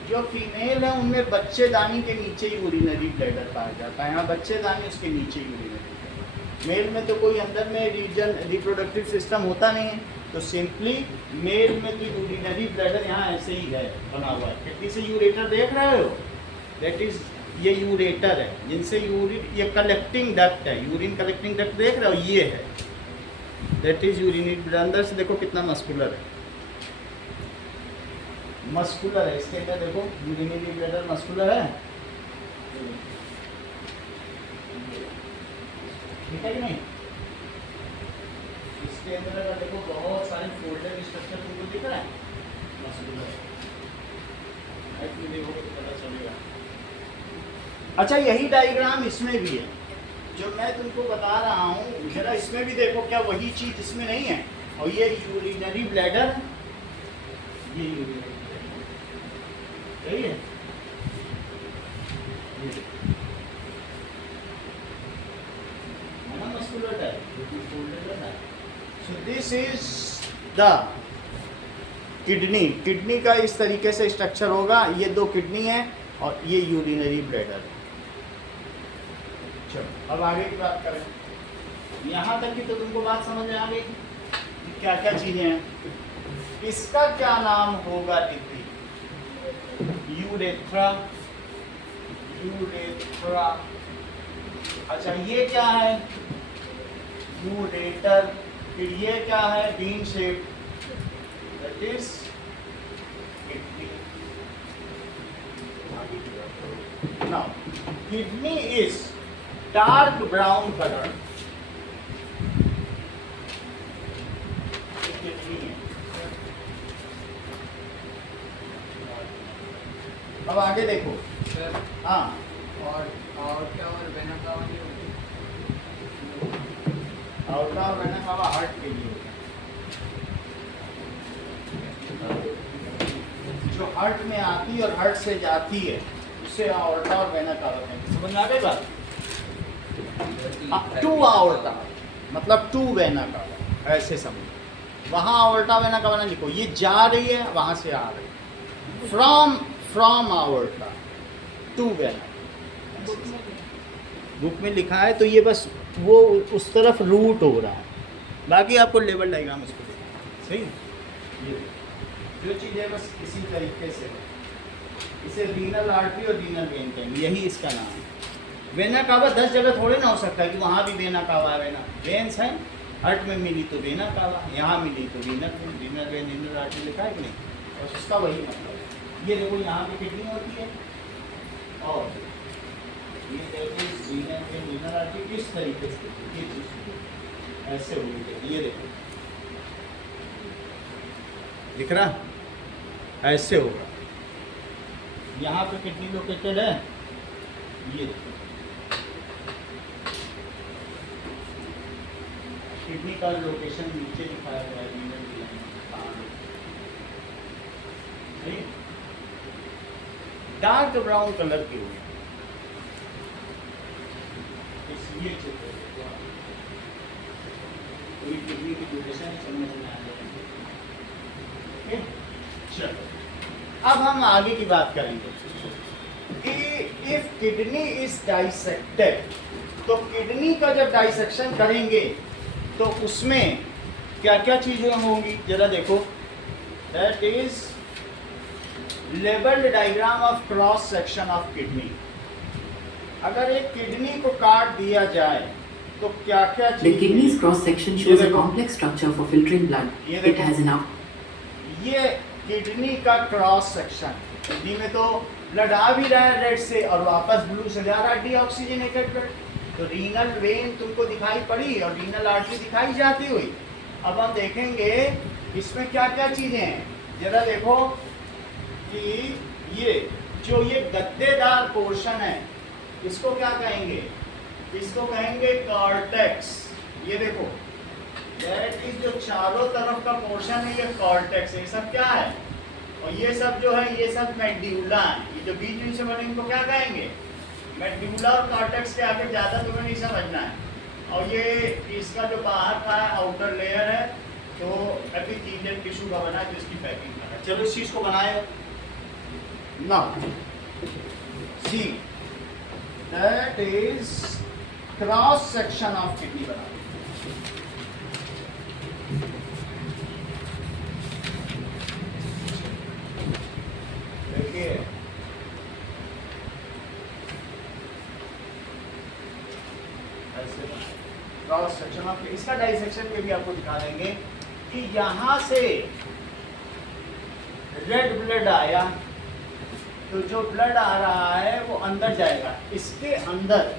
जो फीमेल है उनमें बच्चेदानी के नीचे यूरिनरी ब्लैडर पाया जाता है। यहाँ बच्चेदानी उसके नीचे यूरिनरी। मेल में तो कोई अंदर में रीजन रिप्रोडक्टिव सिस्टम होता नहीं है, तो सिंपली मेल में तो यूरिनरी ब्लैडर यहाँ ऐसे ही है बना हुआ है। कितनी से यूरेटर देख रहे हो, दैट इज ये यूरेटर है जिनसे यूरिन, ये कलेक्टिंग डक्ट है, यूरिन कलेक्टिंग डक्ट देख रहे हो, ये है दैट इज यूरिनरी ब्लैडर। अंदर से देखो कितना मस्कुलर है, मस्कुलर है। इसके अंदर देखो यूरिनरी ब्लैडर मस्कुलर है, ठीक है कि नहीं। इसके अंदर अगर देखो बहुत सारे फोल्डेड स्ट्रक्चर तुमको दिख रहा है, मस्कुलर है, देखो तो पता चलेगा। अच्छा यही डायग्राम इसमें भी है जो मैं तुमको बता रहा हूँ, जरा इसमें भी देखो क्या वही चीज इसमें नहीं है। और ये यूरिनरी ब्लैडर, ये यूरिनरी सही है, मस्कुलर है, so this is the kidney. Kidney का इस तरीके से स्ट्रक्चर होगा, ये दो किडनी है और ये यूरिनरी ब्लैडर। चलो अब आगे की बात करें। यहाँ तक की तो तुमको बात समझ में आ गई कि क्या क्या चीजें हैं। इसका क्या नाम होगा दीदी? Urethra, urethra. अच्छा ये क्या है? यूरेटर। फिर ये क्या है? Bean shape, that is kidney. Now kidney is dark brown colour, kidney है। अब आगे देखो। हाँ और क्या और वेना का वाली होगी? आउटा और वेना कावा हार्ट के लिए जो हार्ट में आती है और हार्ट से जाती है उससे आउटा और वेना कावा कहते हैं। समझ में आ गई बात? टू आउटा मतलब टू वेना कावा, ऐसे समझ। वहाँ आउटा वेना कावा ना लिखो, ये जा रही है वहाँ से आ रही है। From aorta to vena book में लिखा है, तो ये बस वो उस तरफ रूट हो रहा है। बाकी आपको लेवल डायग्राम उसको देखना सही। ये जो चीज़ है बस इसी तरीके से है। इसे रीनल आर्टरी और रीनल वेन कहेंगे, यही इसका नाम है। वेना कावा 10 जगह थोड़े ना हो सकता है कि वहाँ भी वेना कावा है। वेना वेन्स है, हार्ट में मिली तो वेना कावा, यहाँ मिली तो renal vein, renal vein renal artery लिखा है कि नहीं, और उसका वही मतलब है। ये देखो यहाँ पे किडनी होती है और ये देखो रीनल वेन रीनल आर्टरी किस तरीके से ये चीज़ ऐसे होनी चाहिए। ये देखो दिख रहा ऐसे होगा। यहाँ पे किडनी लोकेटेड है, ये देखो किडनी का लोकेशन नीचे दिखाया गया है। डार्क ब्राउन कलर की हुई ये चित्र पूरी किडनी की लोकेशन समझ में आ जाएगी। चलो अब हम आगे की बात करेंगे कि इफ किडनी इज डाइसेक्टेड, तो किडनी का जब डाइसेक्शन करेंगे तो उसमें क्या क्या चीजें होंगी जरा देखो। That is labelled diagram of cross section of kidney. अगर एक किडनी को काट दिया जाए तो क्या क्या The चीजें? kidney's cross section shows a complex structure for filtering blood. ये It देखो। has an out. ये किडनी का क्रॉस सेक्शन, किडनी में तो ब्लड आ भी रहा है रेड से और वापस ब्लू से जा रहा है डीऑक्सीजनेटेड ब्लड। तो रीनल वेन तुमको दिखाई पड़ी और रीनल आर्टरी दिखाई जाती हुई। अब हम देखेंगे इसमें क्या क्या चीज़ें हैं। जरा देखो कि ये जो ये गद्देदार पोर्शन है इसको क्या कहेंगे? इसको कहेंगे कॉर्टेक्स। ये देखो दैट इज जो चारों तरफ का पोर्शन है ये कॉर्टेक्स। ये सब क्या है? और ये सब जो है ये सब मेड्यूला है। ये जो बीच बीच से बने इनको क्या कहेंगे? मेड्यूला और कॉर्टेक्स के आगे ज़्यादा तुम्हें नहीं समझना है। और ये इसका जो बाहर का आउटर लेयर है तो एपिथेलियल टिश्यू का बना है जो इसकी पैकिंग कर रहा है। चलो इस चीज़ को बनाए। Now, see, that is cross section of kidney बना। देखिए ऐसे क्रॉस सेक्शन ऑफ, इसका डाइसेक्शन में भी आपको दिखा देंगे कि यहाँ से रेड ब्लड आया तो जो ब्लड आ रहा है वो अंदर जाएगा। इसके अंदर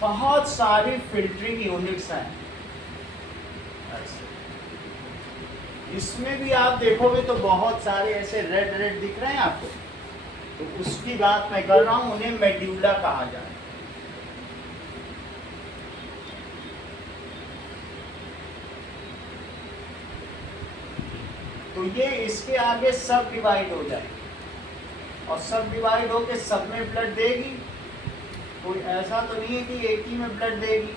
बहुत सारी फिल्टरिंग यूनिट्स हैं। इसमें भी आप देखोगे तो बहुत सारे ऐसे रेड रेड दिख रहे हैं आपको, तो उसकी बात मैं कर रहा हूँ, उन्हें मेड्यूला कहा जाए। तो ये इसके आगे सब डिवाइड हो जाए और सब डिवाइड होके सब में ब्लड देगी। कोई ऐसा तो नहीं है कि एक ही में ब्लड देगी,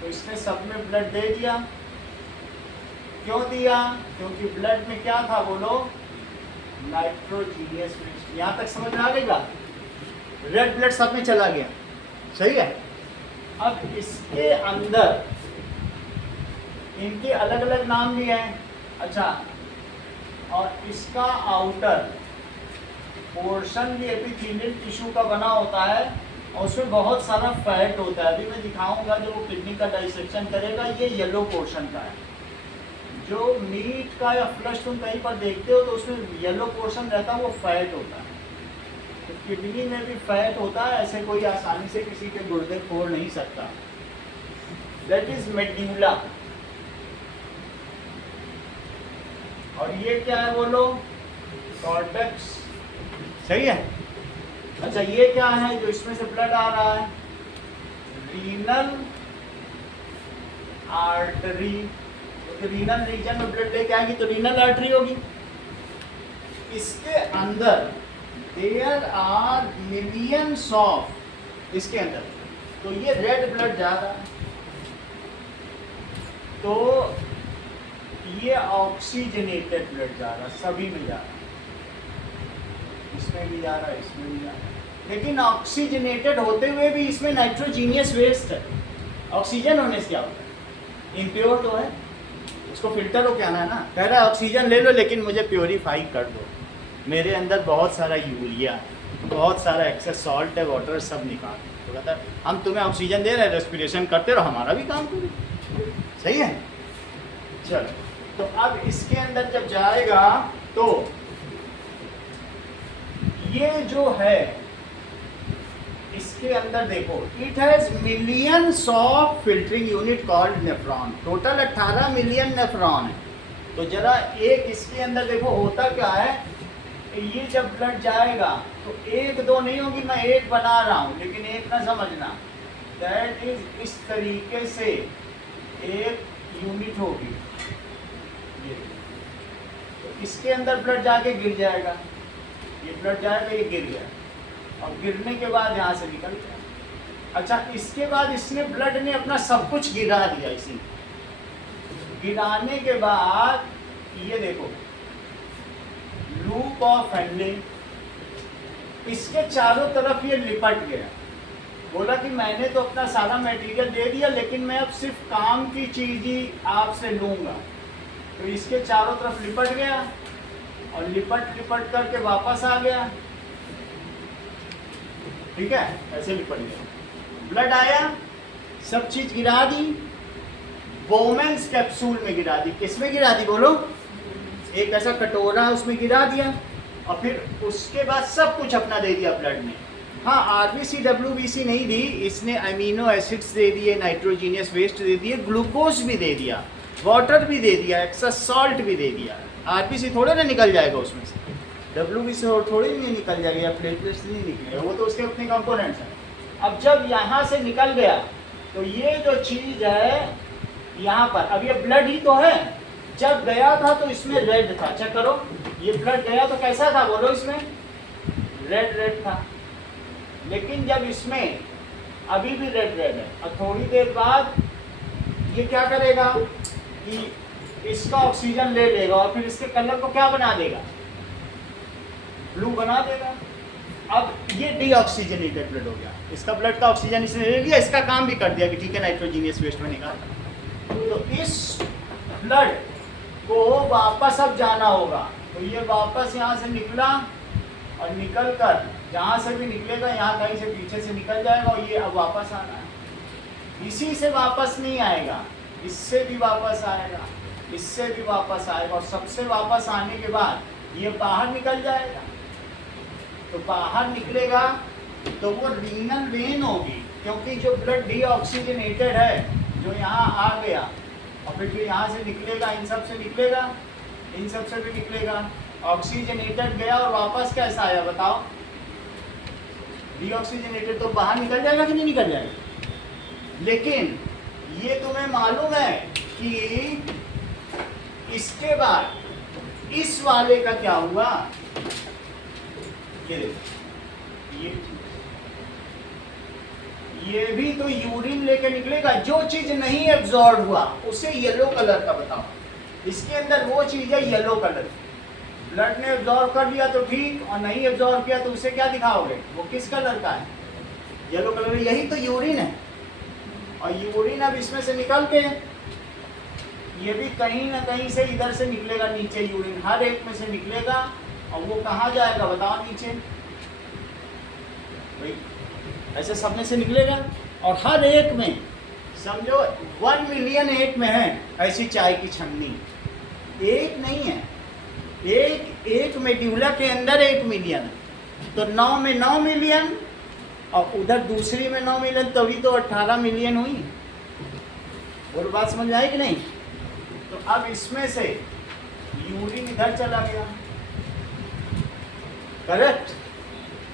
तो इसने सब में ब्लड दे दिया। क्यों दिया? क्योंकि ब्लड में क्या था बोलो? Nitrogenous mix. यहाँ तक समझ में आ गई बात? रेड ब्लड सब में चला गया, सही है। अब इसके अंदर इनके अलग अलग नाम भी हैं। अच्छा, और इसका आउटर पोर्शन भी एपिथेलियल टिश्यू का बना होता है और उसमें बहुत सारा फैट होता है। अभी मैं दिखाऊंगा जब वो किडनी का डाइसेक्शन करेगा। ये येलो पोर्शन का है। जो मीट का या फ्लश तुम कहीं पर देखते हो तो उसमें येलो पोर्शन रहता है, वो फैट होता है। तो किडनी में भी फैट होता है, ऐसे कोई आसानी से किसी के गुर्दे फोड़ नहीं सकता। That is medulla. और ये क्या है बोलो? कॉर्टेक्स, सही है। अच्छा, ये क्या है जो इसमें से ब्लड आ रहा है? Renal artery. तो रीनल रीजन में ब्लड लेके आएगी तो रीनल आर्टरी होगी। इसके अंदर देयर आर मिलियंस ऑफ, इसके अंदर तो ये रेड ब्लड जा रहा है, तो ये ऑक्सीजनेटेड ब्लड जा रहा है, सभी में जा रहा है। इसमें भी जा रहा है, इसमें भी जा रहा है। लेकिन ऑक्सीजनेटेड होते हुए भी इसमें नाइट्रोजीनियस वेस्ट है। ऑक्सीजन होने से क्या होता है? इम्प्योर तो है, उसको फिल्टर हो क्या ना है ना। कह रहा है ऑक्सीजन ले लो लेकिन मुझे प्योरीफाई कर दो। मेरे अंदर बहुत सारा यूरिया है, बहुत सारा एक्सेस सॉल्ट है, वाटर सब निकाल। तो कहता है हम तुम्हें ऑक्सीजन दे रहे हैं, रेस्पिरेशन करते रहो, हमारा भी काम करो। सही है। चलो, तो अब इसके अंदर जब जाएगा तो ये जो है इसके अंदर देखो, it has millions of filtering unit called nephron. Total 18 million nephron है। तो जरा एक इसके अंदर देखो होता क्या है। ये जब ब्लड जाएगा तो एक दो नहीं होगी, मैं एक बना रहा हूँ, लेकिन एक ना समझना। दैट इज इस तरीके से एक यूनिट होगी। तो इसके अंदर ब्लड जाके गिर जाएगा, ये ब्लड जाएगा, ये गिर गया, और गिरने के बाद यहाँ से निकल गया। अच्छा, इसके बाद इसने ब्लड ने अपना सब कुछ गिरा दिया। इसी गिराने के बाद ये देखो लूप ऑफ हैंडले, इसके चारों तरफ ये लिपट गया। बोला कि मैंने तो अपना सारा मटेरियल दे दिया, लेकिन मैं अब सिर्फ काम की चीज ही आपसे लूँगा। तो इसके चारों तरफ लिपट गया और लिपट लिपट करके वापस आ गया। ठीक है, ऐसे लिपट गया। ब्लड आया, सब चीज गिरा दी, बोमेंस कैप्सूल में गिरा दी। किस में गिरा दी बोलो? एक ऐसा कटोरा उसमें गिरा दिया और फिर उसके बाद सब कुछ अपना दे दिया ब्लड में। हाँ, आरबीसी डब्ल्यूबीसी नहीं दी, इसने अमीनो एसिड्स दे दिए, नाइट्रोजीनियस वेस्ट दे दिए, ग्लूकोज भी दे दिया, वाटर भी दे दिया, एक्सेस सॉल्ट भी दे दिया। आरबीसी थोड़े ना निकल जाएगा उसमें से, डब्ल्यूबीसी और थोड़ी नहीं निकल जाएगी, या प्लेटलेट्स नहीं निकलेगा, वो तो उसके अपने कंपोनेंट्स हैं। अब जब यहाँ से निकल गया तो ये जो चीज़ है यहाँ पर, अब ये ब्लड ही तो है। जब गया था तो इसमें रेड था, चेक करो, ये ब्लड गया तो कैसा था बोलो? इसमें रेड रेड था। लेकिन जब इसमें अभी भी रेड रेड है, और थोड़ी देर बाद ये क्या करेगा कि इसका ऑक्सीजन ले लेगा और फिर इसके कलर को क्या बना देगा? ब्लू बना देगा। अब ये डीऑक्सीजनेटेड ब्लड हो गया, इसका ब्लड का ऑक्सीजन इसने ले लिया, इसका काम भी कर दिया कि ठीक है नाइट्रोजीनियस वेस्ट में निकाल। तो इस ब्लड को वापस अब जाना होगा, तो ये वापस यहाँ से निकला और निकल कर जहाँ से भी निकलेगा यहाँ कहीं से पीछे से निकल जाएगा और ये अब वापस आना है। इसी से वापस नहीं आएगा, इससे भी वापस आएगा, इससे भी वापस आएगा और सबसे वापस आने के बाद ये बाहर निकल जाएगा। तो बाहर निकलेगा तो वो रीनल वेन होगी, क्योंकि जो ब्लड डीऑक्सीजनेटेड है जो यहाँ आ गया और फिर जो यहाँ से निकलेगा इन सब से निकलेगा, इन सब से भी निकलेगा, ऑक्सीजनेटेड गया और वापस कैसा आया बताओ? डीऑक्सीजनेटेड तो बाहर निकल जाएगा कि नहीं निकल जाएगा? लेकिन ये तुम्हें मालूम है कि इसके बाद इस वाले का क्या हुआ? ये देखो, ये भी तो यूरिन लेके निकलेगा। जो चीज नहीं एब्जॉर्ब हुआ उसे येलो कलर का बताओ। इसके अंदर वो चीज है येलो कलर। ब्लड ने एब्जॉर्ब कर लिया तो ठीक, और नहीं एब्जॉर्ब किया तो उसे क्या दिखाओगे? वो किस कलर का है? Yellow colour. यही तो यूरिन है, और यूरिन अब इसमें से निकल के ये भी कहीं ना कहीं से इधर से निकलेगा नीचे। यूरिन हर एक में से निकलेगा और वो कहाँ जाएगा बताओ? नीचे। भाई ऐसे सब में से निकलेगा और हर एक में समझो 1 मिलियन एक में है ऐसी चाय की छन्नी। एक नहीं है, एक मेड्यूला के अंदर 1 मिलियन है, तो 9 में 9 मिलियन और उधर दूसरी में 9 मिलियन, तभी तो 18 मिलियन हुई। और बात समझ में आई कि नहीं? तो अब इसमें से यूरिन इधर चला गया, करेक्ट?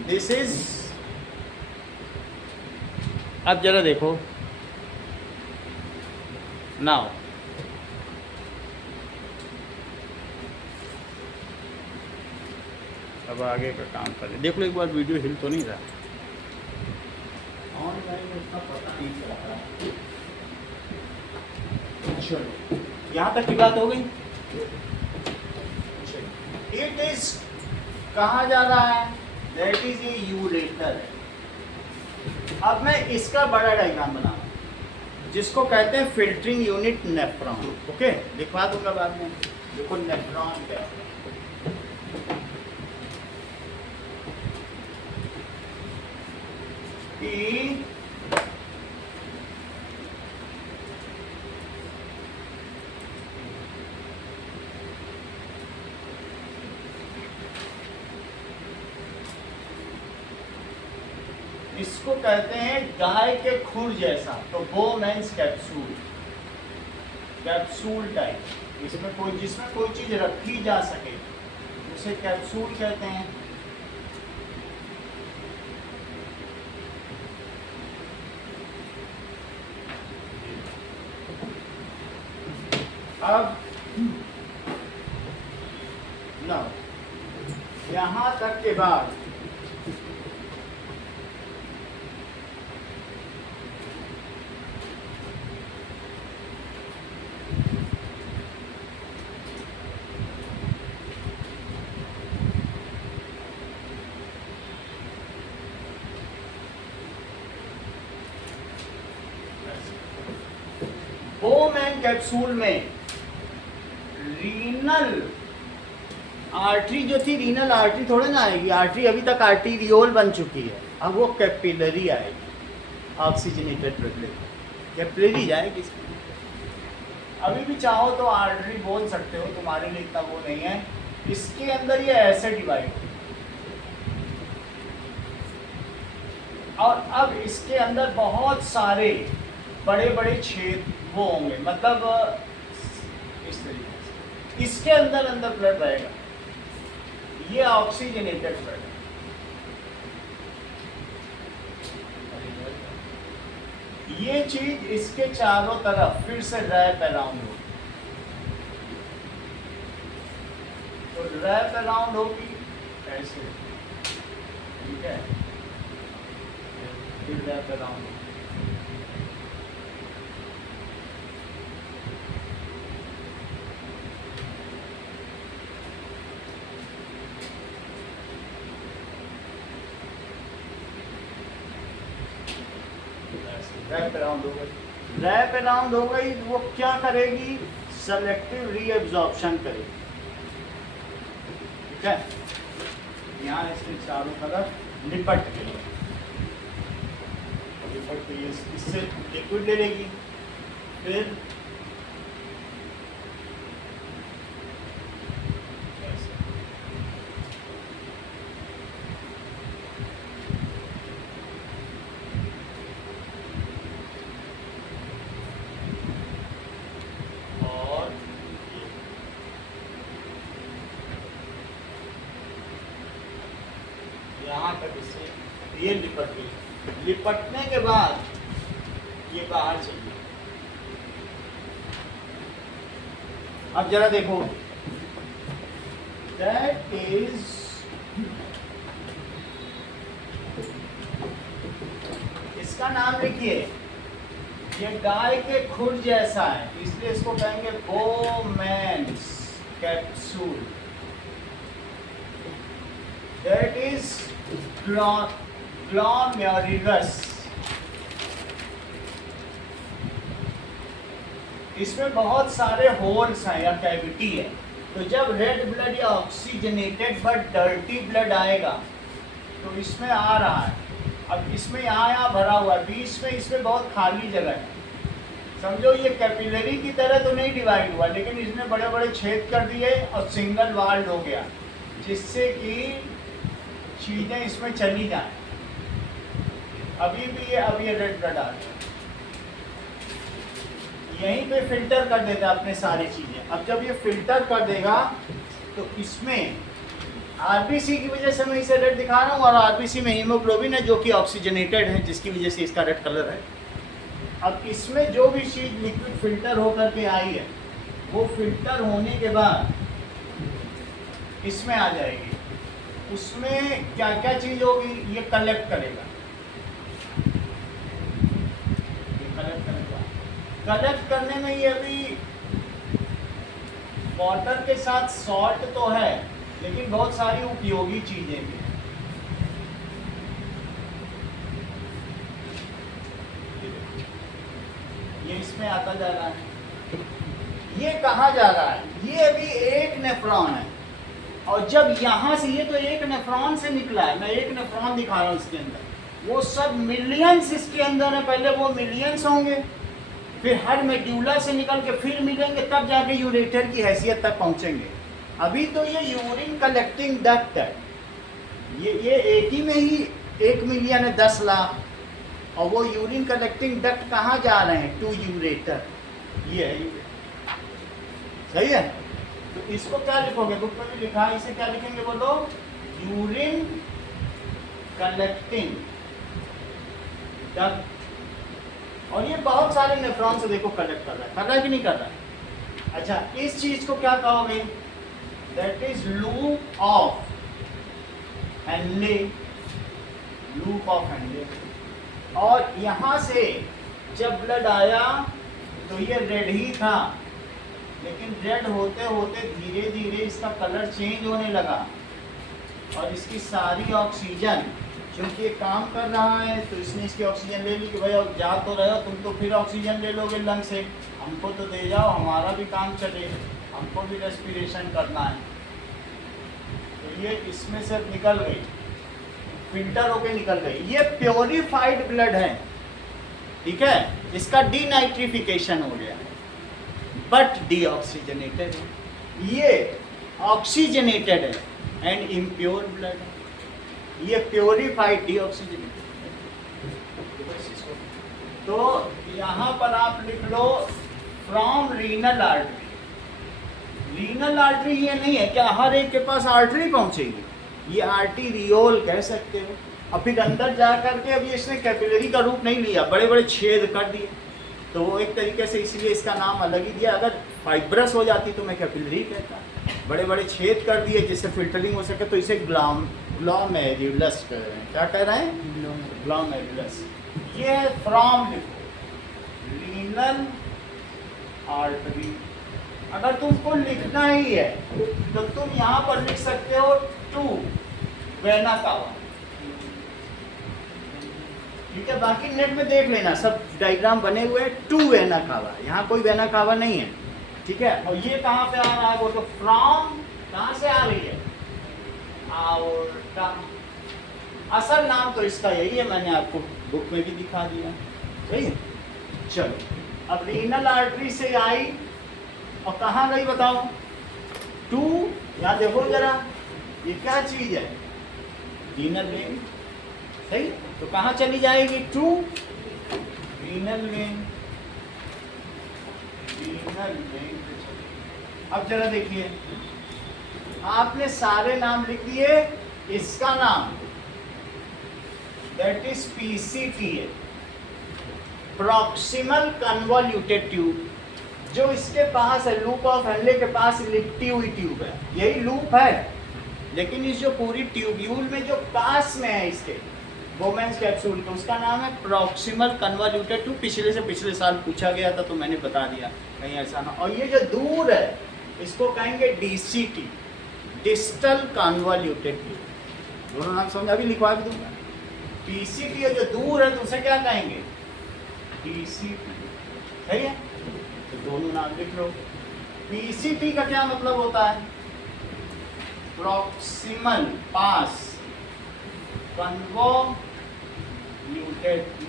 दिस इज, अब जरा देखो नाउ, अब आगे का काम करें। देख लो एक बार, वीडियो हिल तो नहीं रहा? ऑनलाइन में इतना पता नहीं चल रहा। चलो यहाँ तक की बात हो गई। इट इज कहाँ जा रहा है? दैट इज ए यूरेटर है। अब मैं इसका बड़ा डायग्राम बना रहा हूँ जिसको कहते हैं फिल्टरिंग यूनिट नेफ्रॉन। ओके, दिखवा दूंगा बाद में। देखो नेफ्रॉन क्या है। कि इसको कहते हैं गाय के खुर जैसा, तो बोमेंस कैप्सूल, कैप्सूल टाइप। इसमें कोई, जिसमें कोई चीज रखी जा सके उसे कैप्सूल कहते हैं। अब ना यहाँ तक के बाद बोमेन कैप्सूल में रीनल आर्टरी जो थी, रीनल आर्टरी थोड़े ना आएगी। आर्टरी अभी तक आर्टीरियोल बन चुकी है, अब वो कैपिलरी आएगी। ऑक्सीजनेटेड ब्लड कैपिलरी जाएगी। अभी भी चाहो तो आर्टरी बोल सकते हो, तुम्हारे लिए इतना वो नहीं है। इसके अंदर ये ऐसे डिवाइड हो, और अब इसके अंदर बहुत सारे बड़े बड़े छेद वो होंगे, मतलब इस तरीके से इसके अंदर अंदर ब्लड रहेगा। ये ऑक्सीजनेटेड ब्लड है। ये चीज इसके चारों तरफ फिर से रैप अराउंड होगी, तो रैप अराउंड होगी ऐसे, ठीक है? फिर रैप अराउंड होगी। रैप अराउंड हो गई। रैप अराउंड हो गई, वो क्या करेगी? सेलेक्टिव रीअब्जॉर्प्शन करेगी। ठीक है, यहाँ इसके चारों तरफ लिपट के इससे लिक्विड ले लेगी, फिर और यहाँ तक इससे ये लिपट गई। लिपटने के बाद ये बाहर चली। अब जरा देखो, दैट इज इसका नाम लिखिए, ये गाय के खुर जैसा है, इसलिए इसको कहेंगे Bowman's capsule. That is glomerulus. इसमें बहुत सारे होल्स हैं या कैविटी है, तो जब रेड ब्लड या ऑक्सीजनेटेड बट डर्टी ब्लड आएगा तो इसमें आ रहा है। अब इसमें यहाँ भरा हुआ है, बीच में इसमें बहुत खाली जगह है। समझो ये कैपिलरी की तरह तो नहीं डिवाइड हुआ, लेकिन इसने बड़े बड़े छेद कर दिए और सिंगल वाल्ड हो गया, जिससे कि चीज़ें इसमें चली जाएं। अभी भी ये अब ये रेड ब्लड आ गया, यहीं पे फिल्टर कर देगा अपने सारी चीज़ें। अब जब ये फिल्टर कर देगा तो इसमें आरबीसी की वजह से मैं इसे रेड दिखा रहा हूँ, और आरबीसी में हीमोग्लोबिन है जो कि ऑक्सीजनेटेड है, जिसकी वजह से इसका रेड कलर है। अब इसमें जो भी चीज़ लिक्विड फिल्टर होकर के आई है, वो फिल्टर होने के बाद इसमें आ जाएगी। उसमें क्या क्या चीज़ होगी, ये कलेक्ट करेगा, ये कलेक्ट करेगा। कलेक्ट करने में ये अभी वाटर के साथ सॉल्ट तो है, लेकिन बहुत सारी उपयोगी चीजें भी हैं। ये इसमें आता जा रहा है। ये कहाँ जा रहा है? ये अभी एक नेफ्रॉन है, और जब यहाँ से, ये तो एक नेफ्रॉन से निकला है, मैं एक नेफ्रॉन दिखा रहा हूँ इसके अंदर। वो सब मिलियंस इसके अंदर है, पहले वो मिलियंस होंगे, फिर हर मेड्यूला से निकल के फिर मिलेंगे, तब जाके यूरेटर की हैसियत तक पहुँचेंगे। अभी तो ये यूरिन कलेक्टिंग डक्ट है, ये एक ही में ही 1 मिलियन है, 10 लाख। और वो यूरिन कलेक्टिंग डक्ट कहाँ जा रहे हैं? To ureter. ये है यूरेटर, सही है। तो इसको क्या लिखोगे? बुक में भी लिखा है, इसे क्या लिखेंगे बोलो? Urine collecting duct. और ये बहुत सारे नेफ्रॉन से देखो कलेक्ट कर रहा है कि नहीं कर रहा है? अच्छा, इस चीज को क्या कहोगे? That is loop of Henle, loop of Henle. और यहाँ से जब ब्लड आया तो ये रेड ही था, लेकिन रेड होते होते धीरे धीरे इसका कलर चेंज होने लगा, और इसकी सारी ऑक्सीजन, क्योंकि ये काम कर रहा है तो इसने इसकी ऑक्सीजन ले ली कि भाई अब जा तो रहे हो तुम, तो फिर ऑक्सीजन ले लोगे लंग से, हमको तो दे जाओ, हमारा भी काम चले, हमको भी रेस्पिरेशन करना है। तो ये इसमें से निकल गई, फिल्टर होके निकल गई। ये प्योरीफाइड ब्लड है, ठीक है, इसका डीनाइट्रिफिकेशन हो गया, बट डीऑक्सीजनेटेड है। ये ऑक्सीजनेटेड है एंड इम्प्योर ब्लड है, ये प्योरीफाइड डीऑक्सीजनेटेड। तो यहाँ पर आप लिख लो from renal artery. Renal artery ये नहीं है क्या हर एक के पास आर्टरी पहुँचेगी, ये आर्टीरियोल कह सकते हो। और फिर अंदर जा करके अभी इसने कैपिलरी का रूप नहीं लिया, बड़े बड़े छेद कर दिए, तो वो एक तरीके से इसलिए इसका नाम अलग ही दिया। अगर फाइब्रस हो जाती तो मैं कैपिलरी कहता, बड़े बड़े छेद कर दिए जिससे फिल्टरिंग हो सके, तो इसे ग्लोमेरुलस कह रहे हैं। क्या कह रहे हैं? ग्लोमेरुलस। ये फ्रॉम लिखो, रीनल आर्टरी। अगर तुमको लिखना ही है तो तुम यहाँ पर लिख सकते हो टू वेना कावा, ठीक है, बाकी नेट में देख लेना, सब डायग्राम बने हुए हैं। टू वेना कावा, यहाँ कोई वेना कावा नहीं है, ठीक है। और ये कहाँ पे आ रहा है, वो तो फ्रॉम कहाँ से आ रही है, आउटा। असल नाम तो इसका यही है, मैंने आपको बुक में भी दिखा दिया, सही है। चलो अब रीनल आर्टरी से आई और कहाँ गई बताओ, टू, यहाँ देखो जरा, ये क्या चीज है, रीनल वेन, सही। तो कहाँ चली जाएगी, to renal vein, renal vein. अब जरा देखिए, आपने सारे नाम लिख दिए, इसका नाम दैट इज पीसीटी है, प्रॉक्सिमल कन्वॉल्यूटेड ट्यूब। जो इसके पास है, लूप ऑफ हेनले के पास लिपटी हुई ट्यूब है, यही लूप है, लेकिन इस जो पूरी ट्यूब्यूल में जो पास में है इसके बोमेंस कैप्सूल, तो उसका नाम है प्रॉक्सिमल कन्वॉल्यूटेड ट्यूब। पिछले से पिछले साल पूछा गया था तो मैंने बता दिया, कहीं ऐसा ना। और ये जो दूर है इसको कहेंगे डीसीटी, डिस्टल कन्वॉल्यूटेड ट्यूब। दोनों नाम समझ, अभी लिखवा भी दूंगा। पीसीटी है जो दूर है, तो उसे क्या कहेंगे, डीसीटी, सही है। तो दोनों नाम लिख लो। पीसीटी का क्या मतलब होता है, प्रॉक्सिमल पास, कन्वॉल्यूटेड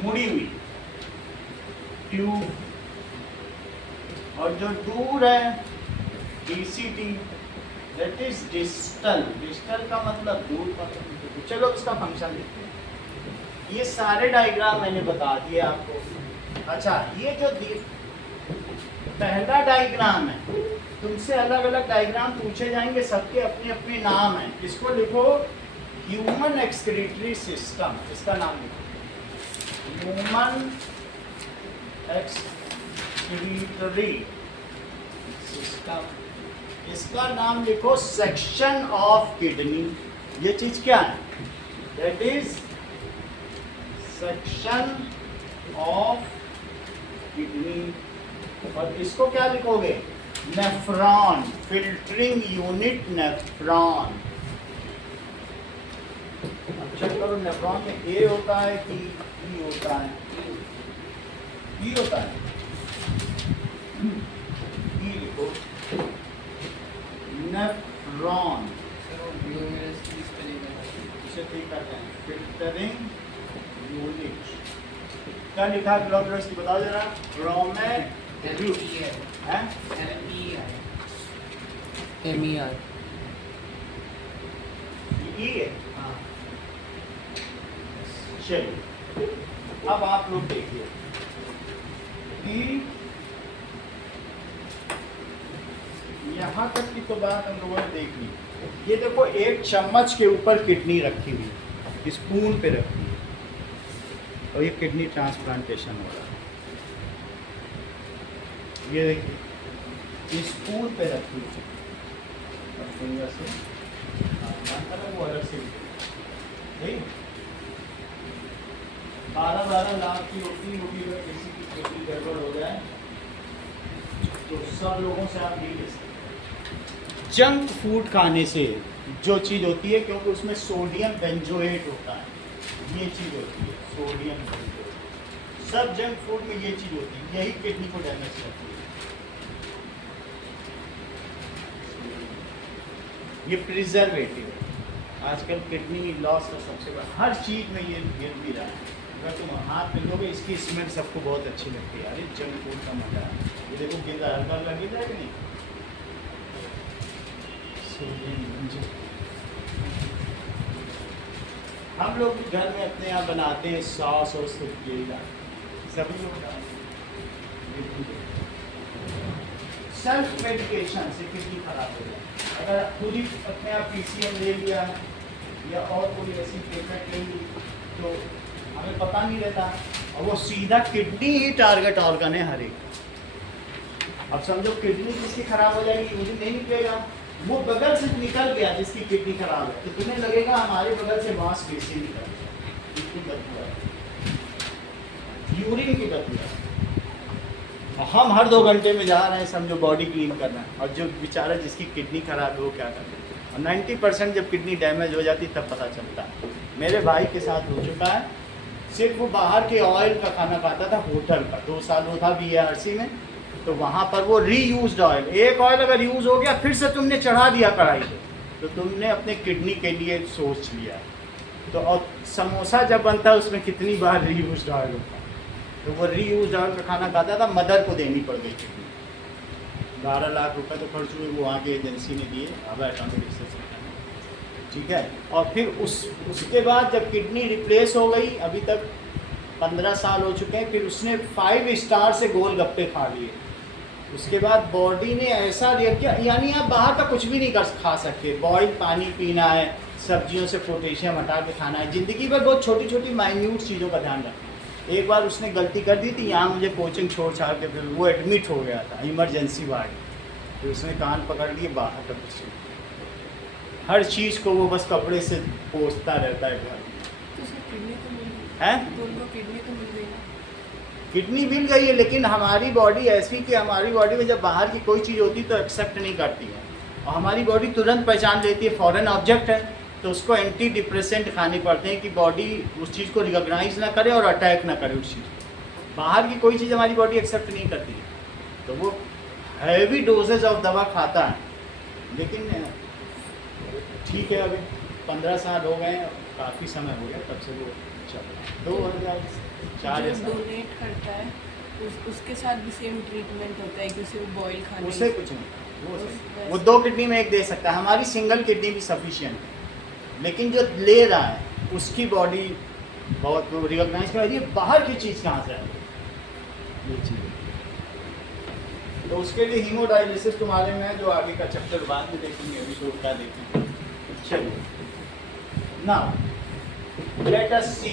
मुड़ी हुई ट्यूब, और जो दूर है DCT that is distal. Distal का मतलब दूर का। चलो इसका फंक्शन देखते हैं। ये सारे डायग्राम मैंने बता दिए आपको। अच्छा, ये जो पहला डायग्राम है, तुमसे अलग अलग डायग्राम पूछे जाएंगे, सबके अपने अपने नाम हैं। इसको लिखो ह्यूमन एक्सक्रीटरी सिस्टम, इसका नाम लिखो ह्यूमन एक्सक्रीटरी सिस्टम। इसका नाम लिखो सेक्शन ऑफ किडनी। ये चीज क्या है, that is section of kidney. और इसको क्या लिखोगे, नेफ्रॉन, फिल्टरिंग यूनिट नेफ्रॉन। अब चेक करो नेफ्रॉन में ए होता है कि ई होता है, ई होता है, ई लिखो नेफ्रॉन। इसे ठीक करते हैं, फिल्टरिंग यूनिट। क्या लिखा है ब्लड प्रेशर की बताओ जरा, ग्रोमेट्यूब है, MER ई है। चलिए अब आप लोग देखिए कि यहाँ तक की तो बात हम लोगों ने देख ली। ये देखो, एक चम्मच के ऊपर किडनी रखी हुई, स्पून पे रखी हुई, और ये किडनी ट्रांसप्लांटेशन हो रहा है। ये देखिए स्पून पे रखी हुई, और फिंगर से वो अलग से 12-12 लाख की रोटी होगी, अगर किसी की खेती गड़बड़ हो जाए तो सब लोगों से आप नहीं ले सकते। जंक फूड खाने से जो चीज़ होती है, क्योंकि उसमें सोडियम बेंजोएट होता है, ये चीज़ होती है सोडियम बेंजोएट। सब जंक फूड में ये चीज़ होती है, यही किडनी को डैमेज करती है। ये प्रिजर्वेटिव है, आजकल किडनी लॉस का सबसे बड़ा, हर चीज़ में ये गिर भी रहा है। अगर तुम हाथ में लोगे, इसकी स्मेल सबको बहुत अच्छी लगती है, अरे जंक फूड का मजा है। ये देखो गिर रहा है, हल्का लगे जाए कि नहीं, हम लोग भी घर में अपने यहाँ बनाते हैं, सॉस और सभी लोग सेल्फ मेडिकेशन से किडनी खराब हो जाए। अगर खुद ही अपने आप PCM ले लिया या और कोई ऐसी ट्रीटमेंट ले ली तो हमें पता नहीं रहता, और वो सीधा किडनी ही टारगेट ऑर्गन है हर एक। अब समझो किडनी किसकी खराब हो जाएगी, मुझे नहीं निकलेगा, वो बगल से निकल गया जिसकी किडनी खराब है, तो तुम्हें लगेगा हमारे बगल से मांसपेशी निकल गया, इसकी बदबू है, यूरिन की बदबू है। हम हर 2 घंटे में जा रहे हैं समझो बॉडी क्लीन करना, और जो बेचारा जिसकी किडनी खराब है वो क्या करता है। और 90% जब किडनी डैमेज हो जाती तब पता चलता है। मेरे भाई के साथ हो चुका है, सिर्फ वो बाहर के ऑयल का खाना खाता था होटल का। 2 साल वो था BARC में, तो वहाँ पर वो रीयूज्ड ऑयल, एक ऑयल अगर यूज़ हो गया फिर से तुमने चढ़ा दिया कढ़ाई पे, तो तुमने अपने किडनी के लिए सोच लिया। तो और समोसा जब बनता है उसमें कितनी बार रीयूज्ड ऑयल होता है, तो वो रीयूज्ड ऑयल का खाना खाता था। मदर को देनी पड़ गई किडनी, 12 लाख रुपए तो खर्च हुए, वो वहाँ की एजेंसी ने दिए, अब ऑटोमेटिक से, ठीक है। और फिर उसके बाद जब किडनी रिप्लेस हो गई, अभी तक 15 साल हो चुके हैं, फिर उसने 5 स्टार से गोलगप्पे खा लिए। उसके बाद बॉडी ने ऐसा रिएक्ट किया, यानी आप बाहर का कुछ भी नहीं खा सकते। बॉइल पानी पीना है, सब्जियों से पोटेशियम हटा के खाना है, ज़िंदगी भर बहुत छोटी छोटी माइन्यूट चीज़ों का ध्यान रखना है। एक बार उसने गलती कर दी थी, यहाँ मुझे कोचिंग छोड़ छाड़ के, फिर वो एडमिट हो गया था इमरजेंसी वार्ड, फिर उसने कान पकड़ लिए, बाहर का कुछ नहीं। हर चीज़ को वो बस कपड़े से पोंछता रहता है घर है। किडनी तो मिल गई ना। किडनी मिल गई है, लेकिन हमारी बॉडी ऐसी कि हमारी बॉडी में जब बाहर की कोई चीज़ होती है तो एक्सेप्ट नहीं करती है, और हमारी बॉडी तुरंत पहचान लेती है फॉरेन ऑब्जेक्ट है, तो उसको एंटी डिप्रेसेंट खाने पड़ते हैं कि बॉडी उस चीज़ को रिकॉग्नाइज ना करे और अटैक ना करे उस चीज़ को। बाहर की कोई चीज़ हमारी बॉडी एक्सेप्ट नहीं करती है, तो वो हैवी डोजेज ऑफ दवा खाता है। लेकिन ठीक है, अभी 15 साल हो गए हैं, काफ़ी समय हो गया तब से वो चल रहा है। 2004 जो डोनेट करता है उसके साथ भी सेम ट्रीटमेंट होता है कि उसे बॉयल खाने उसे कुछ नहीं, वो 2 किडनी में एक दे सकता है। हमारी सिंगल किडनी भी सफिशिएंट है, लेकिन जो ले रहा है उसकी बॉडी बहुत रिकॉग्नाइज कर रही है। बाहर की चीज़ कहाँ से है ये चीज़, तो उसके लिए हीमोडायलिसिस तुम्हारे में है, जो आगे का चैप्टर बाद में देखेंगे, अभी तो क्या देखेंगे। चलिए नाउ लेट अस सी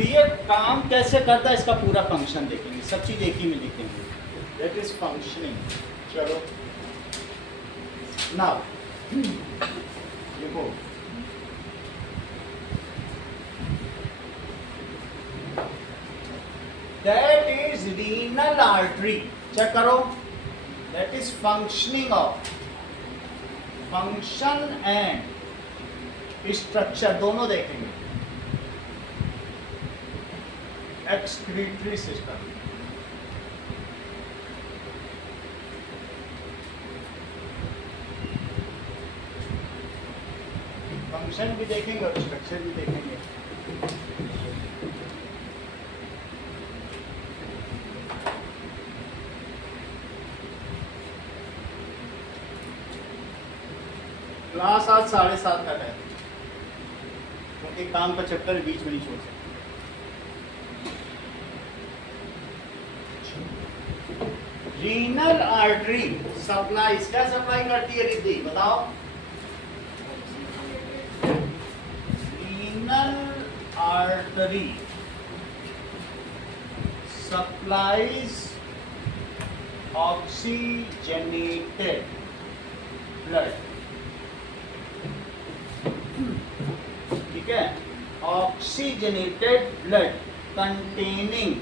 ये काम कैसे करता है, इसका पूरा फंक्शन देखेंगे। सब चीज़ एक ही में लिखेंगे, दैट इज फंक्शनिंग। चलो नाउ देखो, that is renal artery. Check करो, that is functioning of, function and structure दोनों देखेंगे। एक्सक्रीटरी सिस्टम, फंक्शन भी देखेंगे और स्ट्रक्चर भी देखेंगे। क्लास आज 7:30 का है, क्योंकि काम का चैप्टर बीच में नहीं छोड़ सकते। रीनल आर्टरी सप्लाई, क्या सप्लाई करती है रिद्धि, बताओ। Renal artery supplies oxygenated blood, ठीक है, ऑक्सीजनेटेड ब्लड कंटेनिंग,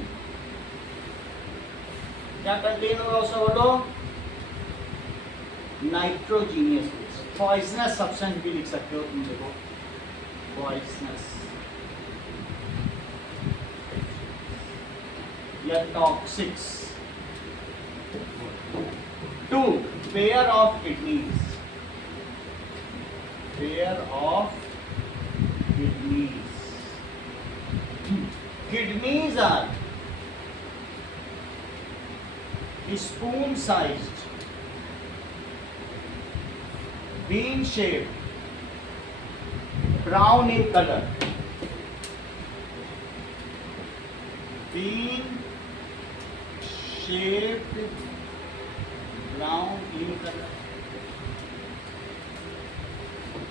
क्या कंटेन होगा उसमें बोलो, नाइट्रोजीनियस, पॉइजनस सब्सटेंस भी लिख सकते हो तुम, देखो पॉइजनस या toxics. 2 pair of kidneys, pair of kidneys. Kidneys are spoon sized, bean shaped, brown in color, bean shaped, brown in color.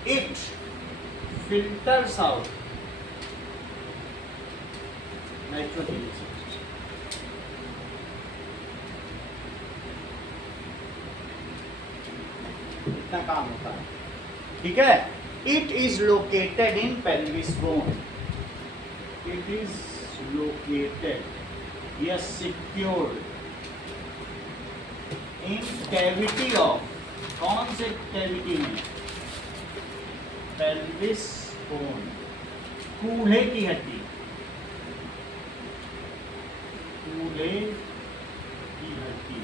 It filters out nitrogen. इतना काम होता है, ठीक है। It is located in pelvis bone, it is located या secured in cavity of, कौन से cavity में, पेल्विस बोन, कूल्हे की हड्डी, फूले की हड्डी,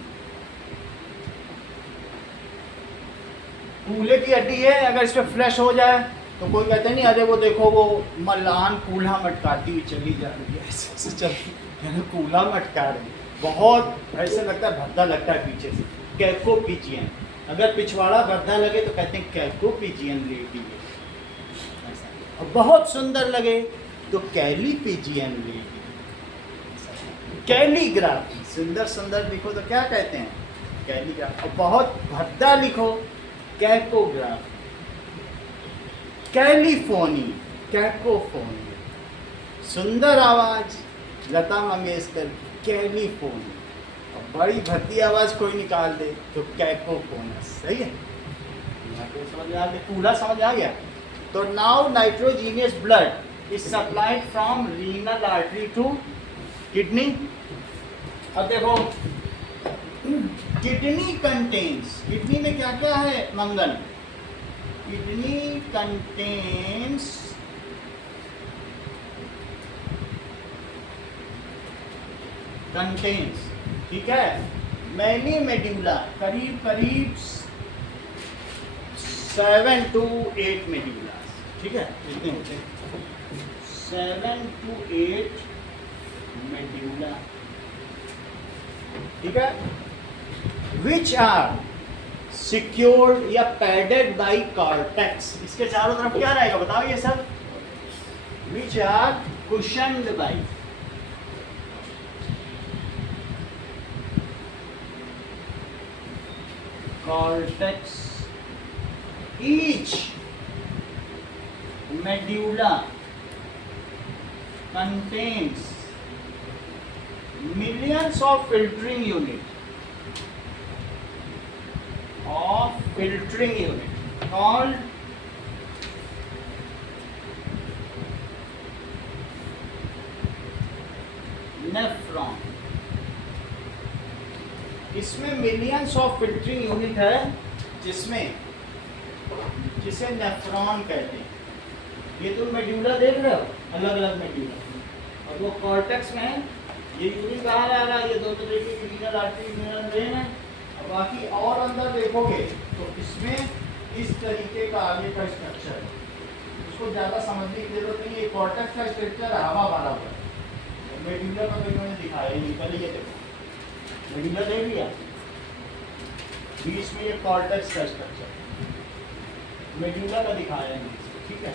फूले की हड्डी है, अगर इस पे फ्लैश हो जाए तो कोई कहते नहीं अरे वो देखो वो मलान कूल्हा मटकाती हुई चली जा रही है, ऐसे ऐसे चलती है, कूल्हा मटका रही, बहुत ऐसे लगता है भद्दा लगता है पीछे से। कैकोपीजियन, अगर पिछवाड़ा भद्दा लगे तो कहते हैं कैकोपीजियन लेडी है, और बहुत सुंदर लगे तो कैलीपीजियन लेडी। कैलीग्राफी, सुंदर सुंदर लिखो तो क्या कहते हैं कैलीग्राफी, और बहुत भद्दा लिखो कैकोग्राफी। कैलीफोनी, कैकोफोनी, सुंदर आवाज लता मंगेशकर कैलीफोनी, और बड़ी भद्दी आवाज कोई निकाल दे तो कैकोफोनस। सही है, यहाँ पे समझ में आ गया, पूरा समझ आ गया। तो now nitrogenous blood is supplied from renal artery to kidney. अब देखो किडनी कंटेन्स, किडनी में क्या क्या है मंगल, किडनी कंटेन्स ठीक है, मैनी मेड्यूला, करीब करीब 7 to 8 मेड्यूला, ठीक है, इतने होते हैं 7 to 8 मेड्यूला, ठीक है, विच आर सिक्योर्ड या पैडेड बाई कॉर्टेक्स। इसके चारों तरफ क्या रहेगा बताओ ये सब, which are cushioned by cortex, each medulla contains millions of filtering unit called nephron। इसमें मिलियंस ऑफ फिल्टरिंग यूनिट है जिसे नेफ्रॉन कहते हैं। ये तुम मेड्यूला देख रहे हो, अलग अलग मेड्यूला, और वो कॉर्टेक्स में है, ये यूनिट कहाँ आ रहा है, ये दोनों तरीके की रीनल आर्टरी रीनल वेन है, और बाकी और अंदर देखोगे तो इसमें इस तरीके का आगे का स्ट्रक्चर है, उसको ज़्यादा समझने की जरूरत नहीं है। कॉर्टेक्स का स्ट्रक्चर हवा भरा हुआ है, मेड्यूला का तो इन्होंने दिखाया ही नहीं, पहले ये देखो मेड्यूला देख लिया, बीच में ये कॉर्टेक्स का स्ट्रक्चर, मेड्यूला का दिखाया है, ठीक है,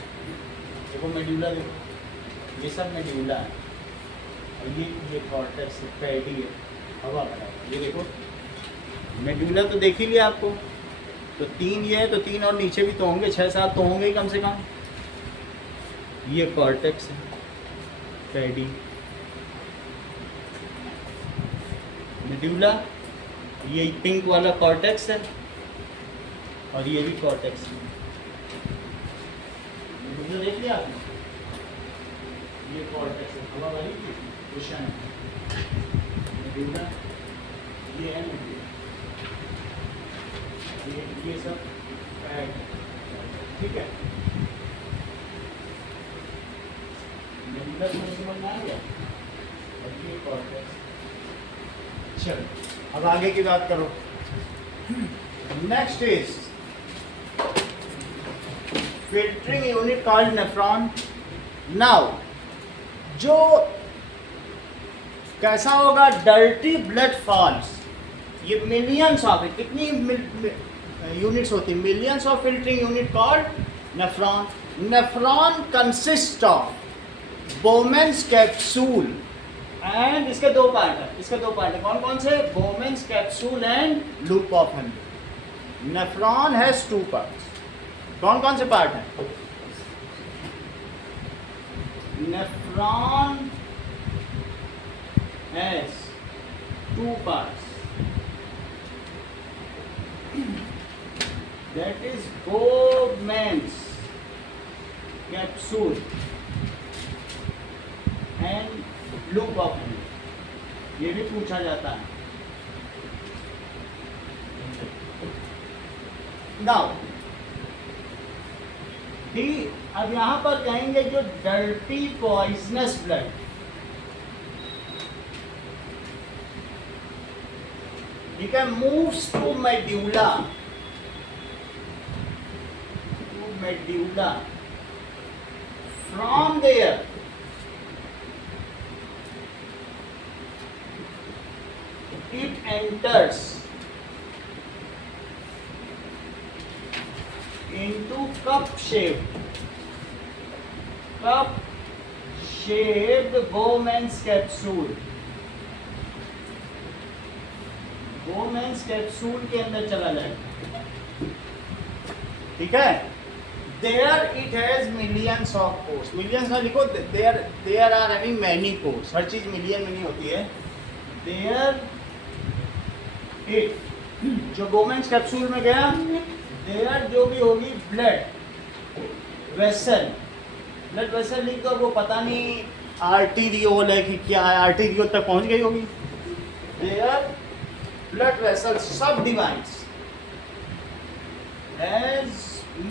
देखो मेड्यूला देखो, ये सब मेड्यूला है, और ये कॉर्टेक्स पैडी है, हवा भरा है, ये देखो मेड्यूला तो देख ही लिया आपको, तो 3 ये है, तो 3 और नीचे भी तो होंगे, 6-7 तो होंगे ही कम से कम। ये कॉर्टेक्स है पैडी, मेड्यूला, ये पिंक वाला कॉर्टेक्स है, और ये भी कॉर्टेक्स है। मेड्यूला देख लिया आपने, ये कॉर्टेक्स है, हवा वाली कुशन है, मेड्यूला ये है, मेड्यूला ये सब पैड है, ठीक है, मेड्यूला समझ में आ गया, और ये कॉर्टेक्स। चलो अब आगे की बात करो। Next is filtering unit called nephron. Now जो कैसा होगा, डर्टी ब्लड फॉल्स, ये मिलियंस ऑफ, कितनी यूनिट्स होती है, millions of filtering unit called nephron. Nephron consist of Bowman's capsule and इसके 2 पार्ट है, कौन कौन से, Bowman's capsule and loop of Henry. Nephron has 2 parts, कौन कौन से पार्ट हैं, nephron has 2 parts, that is Bowman's capsule and loop of Henry, ये भी पूछा जाता है। Now, अब यहाँ पर कहेंगे जो डर्टी पॉइजनस ब्लड, ठीक है, moves to medulla, from there it enters into cup-shaped Bowman's capsule. Bowman's capsule के अंदर चला जाएगा, ठीक है। There it has millions of pores. Millions ना लिखो, there are having many pores. हर चीज मिलियन में नहीं होती है। There it जो बोमेंस कैप्सूल में गया, there जो भी होगी ब्लड वेसल लिख दो, वो पता नहीं आर्टीरियोल है कि क्या है, आर्टीरियोल तक पहुंच गई होगी। there blood vessels subdivides as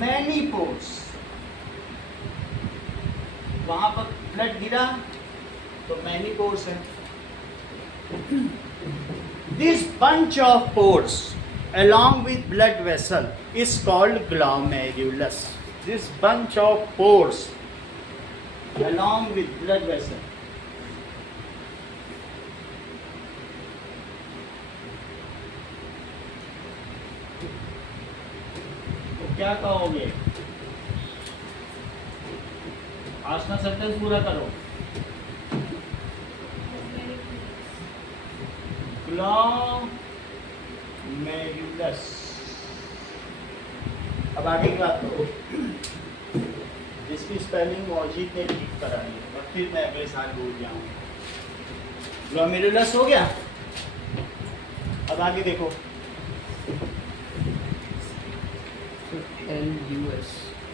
many pores. वहां पर ब्लड गिरा तो many pores है। This bunch of pores along with blood vessel is called glomerulus. This bunch of pores along with blood vessel तो क्या कहोगे? आसना सेंटेंस पूरा करो। ग्लोमेरुलस। अब आगे की बात करो, जिसकी स्पेलिंग मौजीद ने ठीक कराई है और फिर मैं अगले साल भूल जाऊंगा। ग्लोमेरुलस हो गया। अब आगे देखो, LUS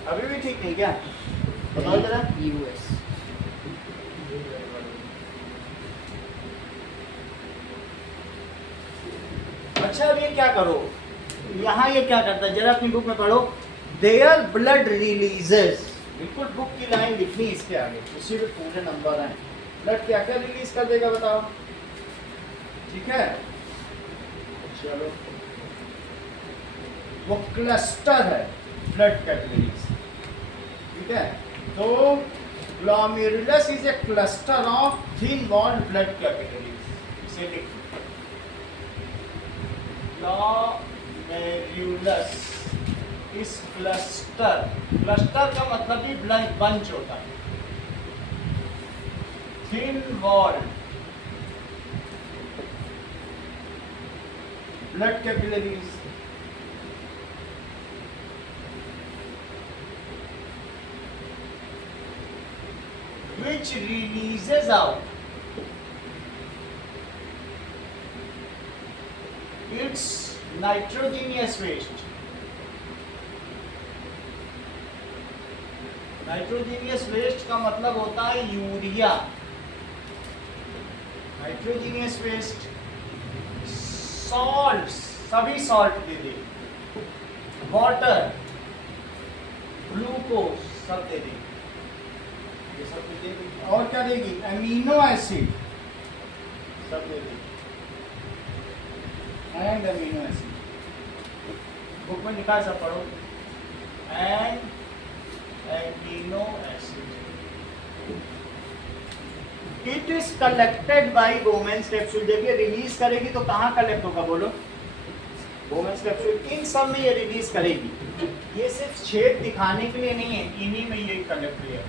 अभी भी ठीक नहीं क्या? बताओ जरा। US अच्छा, अब ये क्या करो, यहाँ ये क्या करता है, जरा अपनी बुक में पढ़ो। देयर ब्लड रिलीजेस, बिल्कुल बुक की लाइन लिखनी इसके आगे, उसी पे पूरे नंबर आए। ब्लड क्या क्या रिलीज कर देगा बताओ, ठीक है। चलो, वो क्लस्टर है ब्लड कैपिलरीज, ठीक है। तो glomerulus is a cluster of thin walled blood capillaries, इसे लिख। ग्लोमेरुलस इस क्लस्टर का मतलब भी बंच होता है, thin walled blood capillaries. which releases out its nitrogenous waste. Nitrogenous waste का मतलब होता है यूरिया। नाइट्रोजीनियस वेस्ट, सॉल्ट, सभी सॉल्ट दे दे, वाटर, ग्लूकोज सब दे दे, ये सब दे देगी। और क्या देगी? अमीनो एसिड सब दे देगी, एंड अमीनो एसिड। बुक में लिखा है, सब पढ़ो। And amino acid, it is collected by बोमेंस capsule. जब ये रिलीज करेगी तो कहाँ कलेक्ट होगा बोलो? बोमेंस कैप्सूल। इन सब में ये रिलीज करेगी। ये सिर्फ छेद दिखाने के लिए नहीं है, इन्हीं में ये कलेक्ट किया,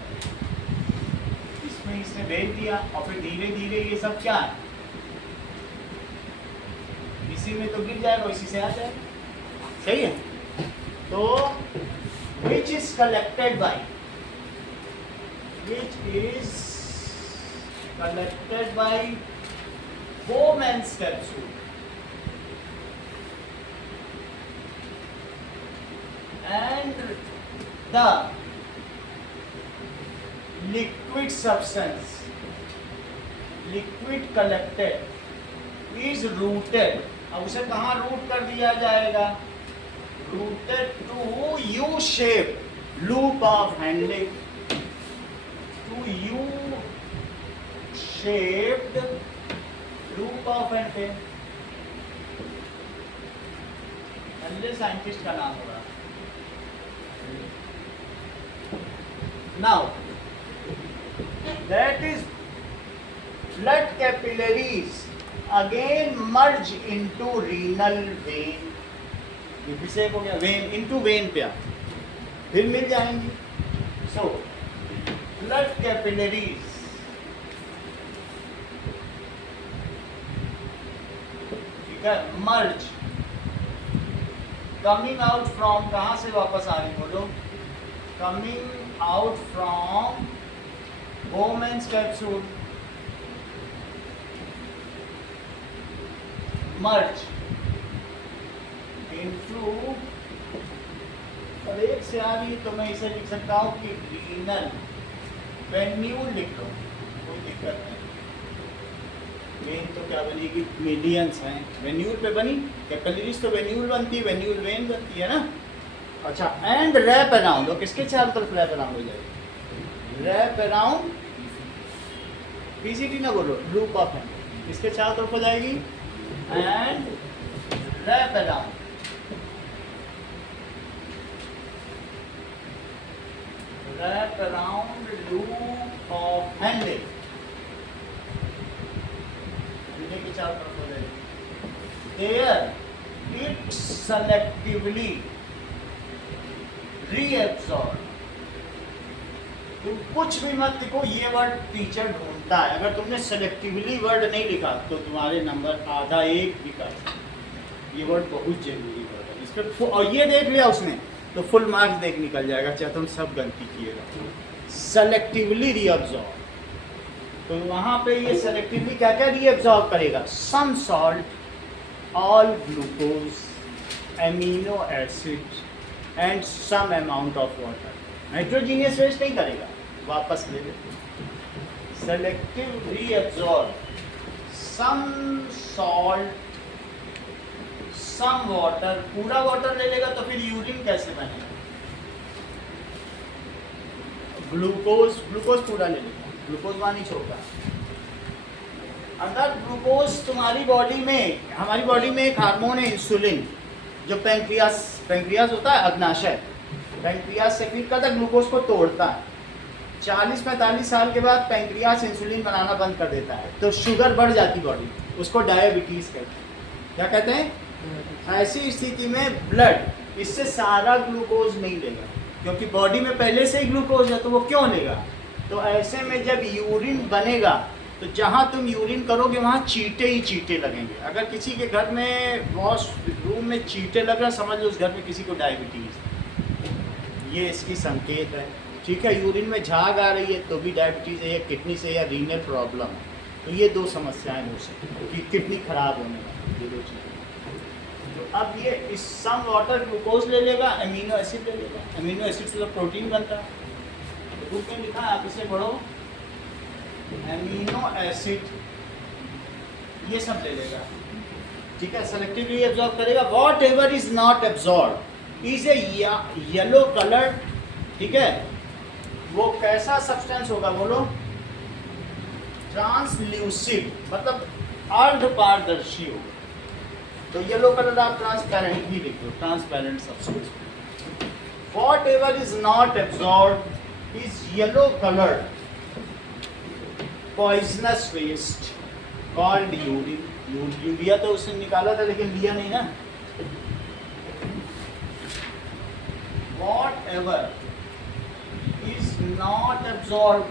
इसमें इसने भेज दिया और फिर धीरे धीरे ये सब क्या है, इसी में तो गिर जाएगा, इसी से आ जाएगा, सही है। तो which is collected by Bowman's capsule, and the liquid substance, liquid collected is routed। अब उसे कहाँ रूट कर दिया जाएगा? Routed to U-shaped loop of handling, to U-shaped loop of handling, समझे साइंटिस्ट का नाम होगा। Now that is blood capillaries again merge into renal vein, ये फिर से एक हो गया, वेन इनटू वेन पे फिर मिल जाएंगी। सो ब्लड कैपिलरीज ठीक है, मर्ज कमिंग आउट फ्रॉम, कहाँ से वापस आ रही बोलो, coming out from Bowman's capsule, merge into, अब एक से आ रही तो मैं इसे लिख सकता हूँ कि रीनल वेन्यूल लिख लो, कोई दिक्कत नहीं। वेन तो क्या बनेगी, मीडियंस हैं, वेन्यूल पे बनी, कैपिलरीज तो वेन्यूल बनती है, वेन्यूल वेन बनती है ना। अच्छा, एंड रैप अराउंड, और किसके चारों तरफ रैप अराउंड हो जाएगी, रैप अराउंड पीसीटी ना बोलो, लूप ऑफ है, किसके चारों तरफ हो जाएगी, and wrap around, wrap around loop of Henle, Henle के चारों तरफ हो जाएगी। There it selectively reabsorb, तुम कुछ भी मत लिखो, ये वर्ड टीचर ढूंढता है, अगर तुमने सेलेक्टिवली वर्ड नहीं लिखा तो तुम्हारे नंबर आधा एक भी काट, ये वर्ड बहुत जरूरी वर्ड है इसका, और ये देख लिया उसने तो फुल मार्क्स देख निकल जाएगा, चाहे तुम सब गलती किएगा। सेलेक्टिवली रीअब्जॉर्ब, तो वहाँ पे ये सेलेक्टिवली क्या क्या रीअब्जॉर्ब करेगा, some salt, all glucose, amino acid and some amount of water, nitrogenous waste नहीं करेगा, वापस ले ले। Selective reabsorb some salt some water, पूरा वाटर ले लेगा तो फिर यूरिन कैसे बनेगा, ग्लूकोज, ग्लूकोज पूरा ले लेगा, ग्लूकोज वहाँ नहीं छोड़ता। अगर ग्लूकोज तुम्हारी बॉडी में, हमारी बॉडी में एक हार्मोन है इंसुलिन, जो पैंक्रियास होता है अग्नाशय, पैंक्रियास सेक्रेट करता है, ग्लूकोज को तोड़ता है, 40-45 साल के बाद पैंक्रियास इंसुलिन बनाना बंद कर देता है, तो शुगर बढ़ जाती बॉडी, उसको डायबिटीज कहते हैं। क्या कहते हैं, ऐसी स्थिति में ब्लड इससे सारा ग्लूकोज नहीं लेगा, क्योंकि बॉडी में पहले से ही ग्लूकोज है, तो वो क्यों लेगा। तो ऐसे में जब यूरिन बनेगा तो जहाँ तुम यूरिन करोगे वहाँ चीटे ही चीटे लगेंगे। अगर किसी के घर में वॉशरूम में चीटे लग रहा, समझ लो उस घर में किसी को डायबिटीज़, ये इसकी संकेत है। ठीक है, यूरिन में झाग आ रही है तो भी डायबिटीज़ है, या किडनी से या रीनल प्रॉब्लम है, तो ये दो समस्याएं हो सकती कि किडनी खराब होने वाली, ये दो चीज़ें। तो अब ये इस सम वाटर ग्लूकोज ले लेगा, अमीनो एसिड ले लेगा, अमीनो एसिड से तो प्रोटीन बनता है, तो बुक में लिखा है, आप इसे पढ़ो, अमीनो एसिड ये सब ले लेगा। ठीक है, सेलेक्टिवली एब्जॉर्ब करेगा। What ever is not absorb is a yellow colour. ठीक है, वो कैसा सब्सटेंस होगा बोलो, ट्रांसल्यूसिड, मतलब अर्ध पारदर्शी होगा। तो येलो कलर आप ट्रांसपेरेंट भी लिख लो, transparent substance. Whatever is not absorb is yellow colour poisonous waste called urine. Urea तो उसने निकाला था लेकिन लिया नहीं ना। Whatever is not absorb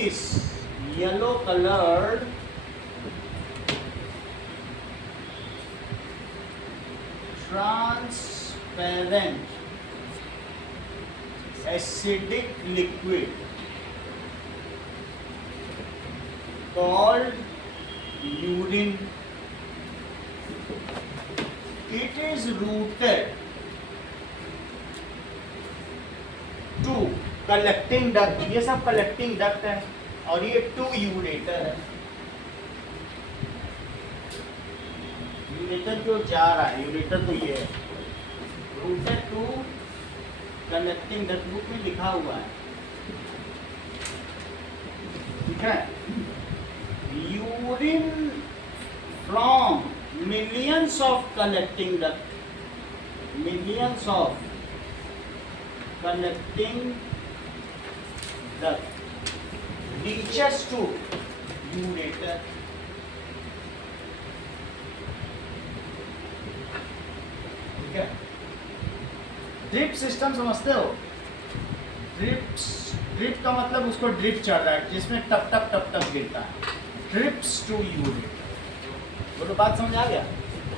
is yellow coloured transparent acidic liquid called urine. It is routed to collecting duct, ये सब collecting duct है, और ये टू यूरेटर है। यूरेटर जो जा रहा है, यूरेटर तो ये है, routed to collecting duct, book में लिखा हुआ है। ठीक है, urine from millions of collecting duct, millions of collecting duct reaches to ureter. ठीक है, ड्रिप सिस्टम समझते हो? ड्रिप का मतलब उसको ड्रिप चढ़ रहा है जिसमें टप टप टप टप गिरता है, ड्रिप्स टू यूरेटर। वो तो बात समझ आ गया?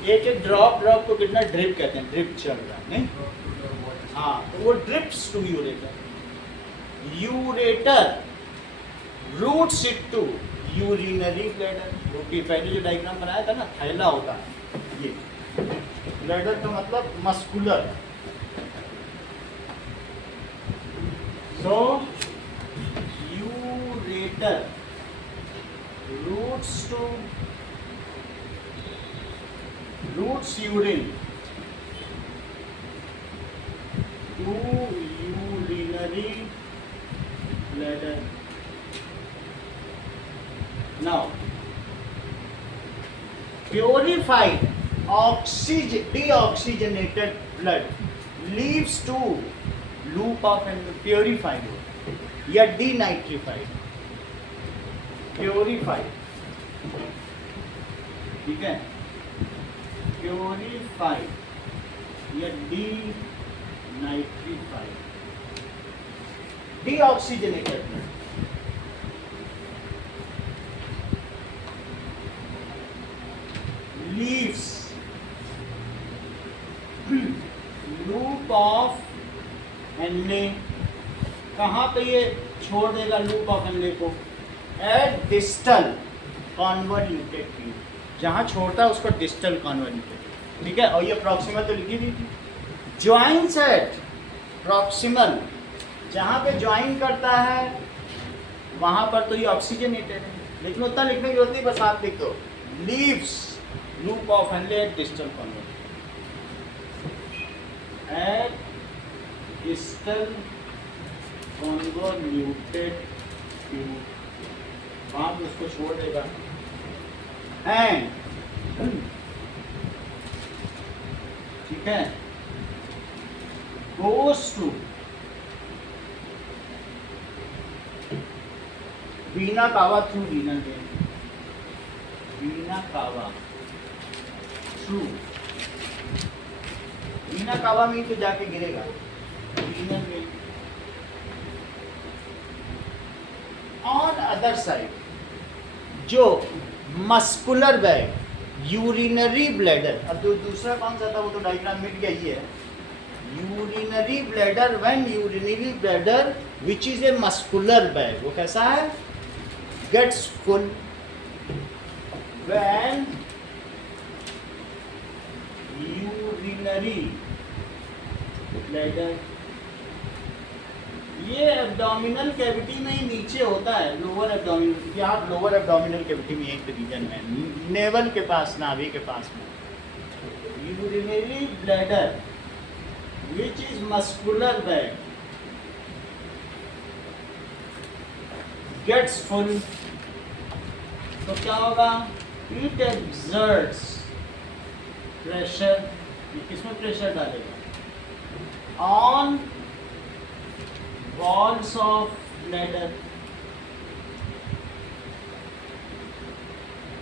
एक एक ड्रॉप को कितना ड्रिप कहते हैं, ड्रिप चल रहा है नहीं? हाँ, तो वो drips to ureter. Ureter routes it to urinary bladder. वो कि पहले जो डायग्राम बनाया था ना, थैला होता है ये, ब्लैडर का मतलब muscular. So ureter routes urine to urinary bladder. Now, purified deoxygenated blood leaves to loop of and purified या denitrified, purified, ठीक है, प्योरीफाइड या denitrified, deoxygenated leaves loop of Henle. कहाँ पे ये छोड़ देगा लूप ऑफ एनले को? एट डिस्टल कॉन्वोल्यूटेड ट्यूब, जहाँ छोड़ता है उसको डिस्टल कॉन्वोल्यूटेड, ठीक है। और ये प्रॉक्सिमल तो लिखी दी थी। ज्वाइंस एट प्रॉक्सिमल, जहाँ पे ज्वाइन करता है वहाँ पर तो ये ऑक्सीजनेटेड है, लेकिन उतना लिखने की जरूरत नहीं, बस आप लिख दो leaves loop of Henle at distal convoluted, at distal convoluted tube, वहाँ पे उसको छोड़ देगा। एंड ठीक है, goes to वीना कावा थ्रू रीनल वेन, वीना कावा थ्रू, वीना कावा में तो जाके गिरेगा renal vein. On other side जो मस्कुलर बैग, यूरिनरी ब्लैडर, अब जो दूसरा कौन सा था वो तो डायग्राम मिट गया ही है। Urinary bladder, when urinary bladder which is a muscular bag, वो कैसा है? Gets full when urinary bladder, ये एब्डोमिनल कैविटी में ही नीचे होता है, लोअर एब्डोमिनल, यहाँ लोअर एब्डोमिनल कैविटी में एक रीजन है, नेवल के पास, नाभि के पास में। Urinary bladder which is muscular bag gets full, तो क्या होगा? इट एक्सर्ट्स प्रेशर, किसमें प्रेशर डालेगा? On walls of bladder.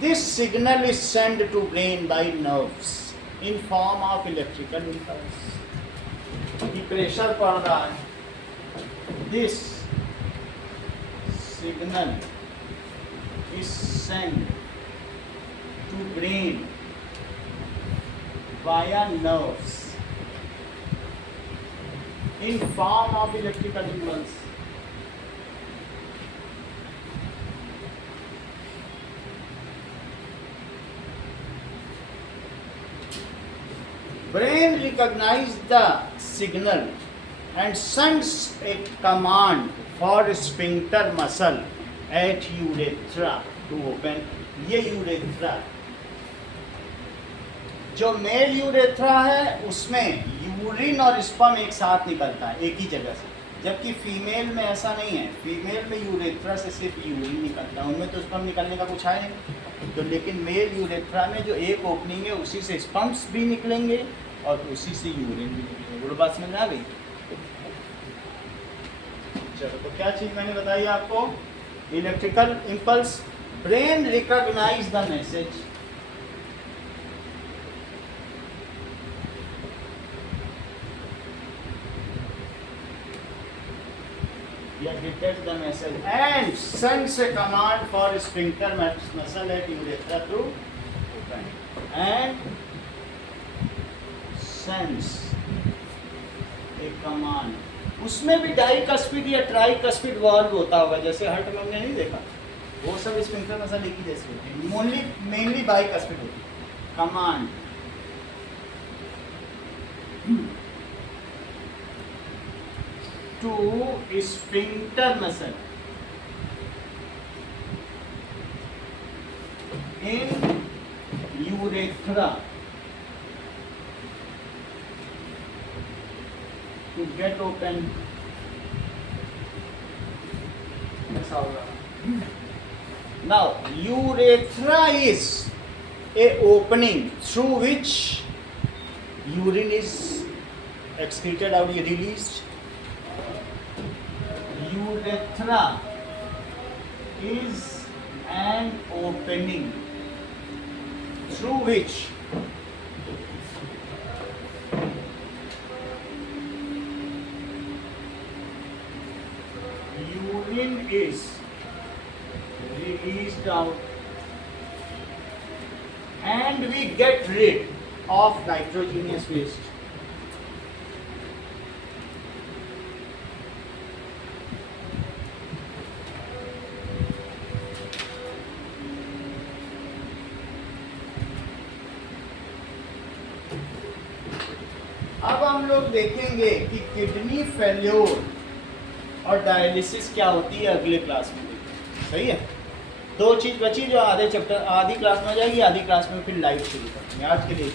This signal is sent to brain by nerves in form of electrical impulse. कि प्रेशर पड़ रहा है, this signal is sent to brain via nerves in form of electrical impulse. Brain recognizes the signal and sends a command for sphincter muscle at urethra to open. ये urethra, जो mail urethra है उसमें urine और sperm एक साथ निकलता है, एक ही जगह से, जबकि फीमेल में ऐसा नहीं है, फीमेल में यूरेथ्रा से सिर्फ यूरिन निकलता है, उनमें तो स्पर्म निकलने का कुछ है नहीं। तो लेकिन मेल यूरेथ्रा में जो एक ओपनिंग है उसी से स्पर्म्स भी निकलेंगे और उसी से यूरिन भी निकलेंगे। वो बात समझ में आ गई? चलो, तो क्या चीज़ मैंने बताई आपको? Electrical impulse, brain recognise the message, या detect the message and sends a command for sphincter muscle at urethra to open and sense a command. उसमें भी डाइकस्पिड या ट्राइकस्पिड वाल्व होता होगा, जैसे हार्ट में हमने नहीं देखा, वो सब स्फिंक्टर मसल एक ही जैसी होती है, मेनली बाइकस्पिड होती है। Command to sphincter muscle in urethra to get open. Now urethra is a opening through which urine is excreted out, released. Urethra is an opening through which urine is released out and we get rid of nitrogenous waste. अब हम लोग देखेंगे कि kidney failure और dialysis क्या होती है अगले क्लास में। सही है, दो चीज़ बची जो आधे चैप्टर आधी क्लास में हो जाएगी, आधी क्लास में फिर लाइव शुरू करेंगे। आज के लिए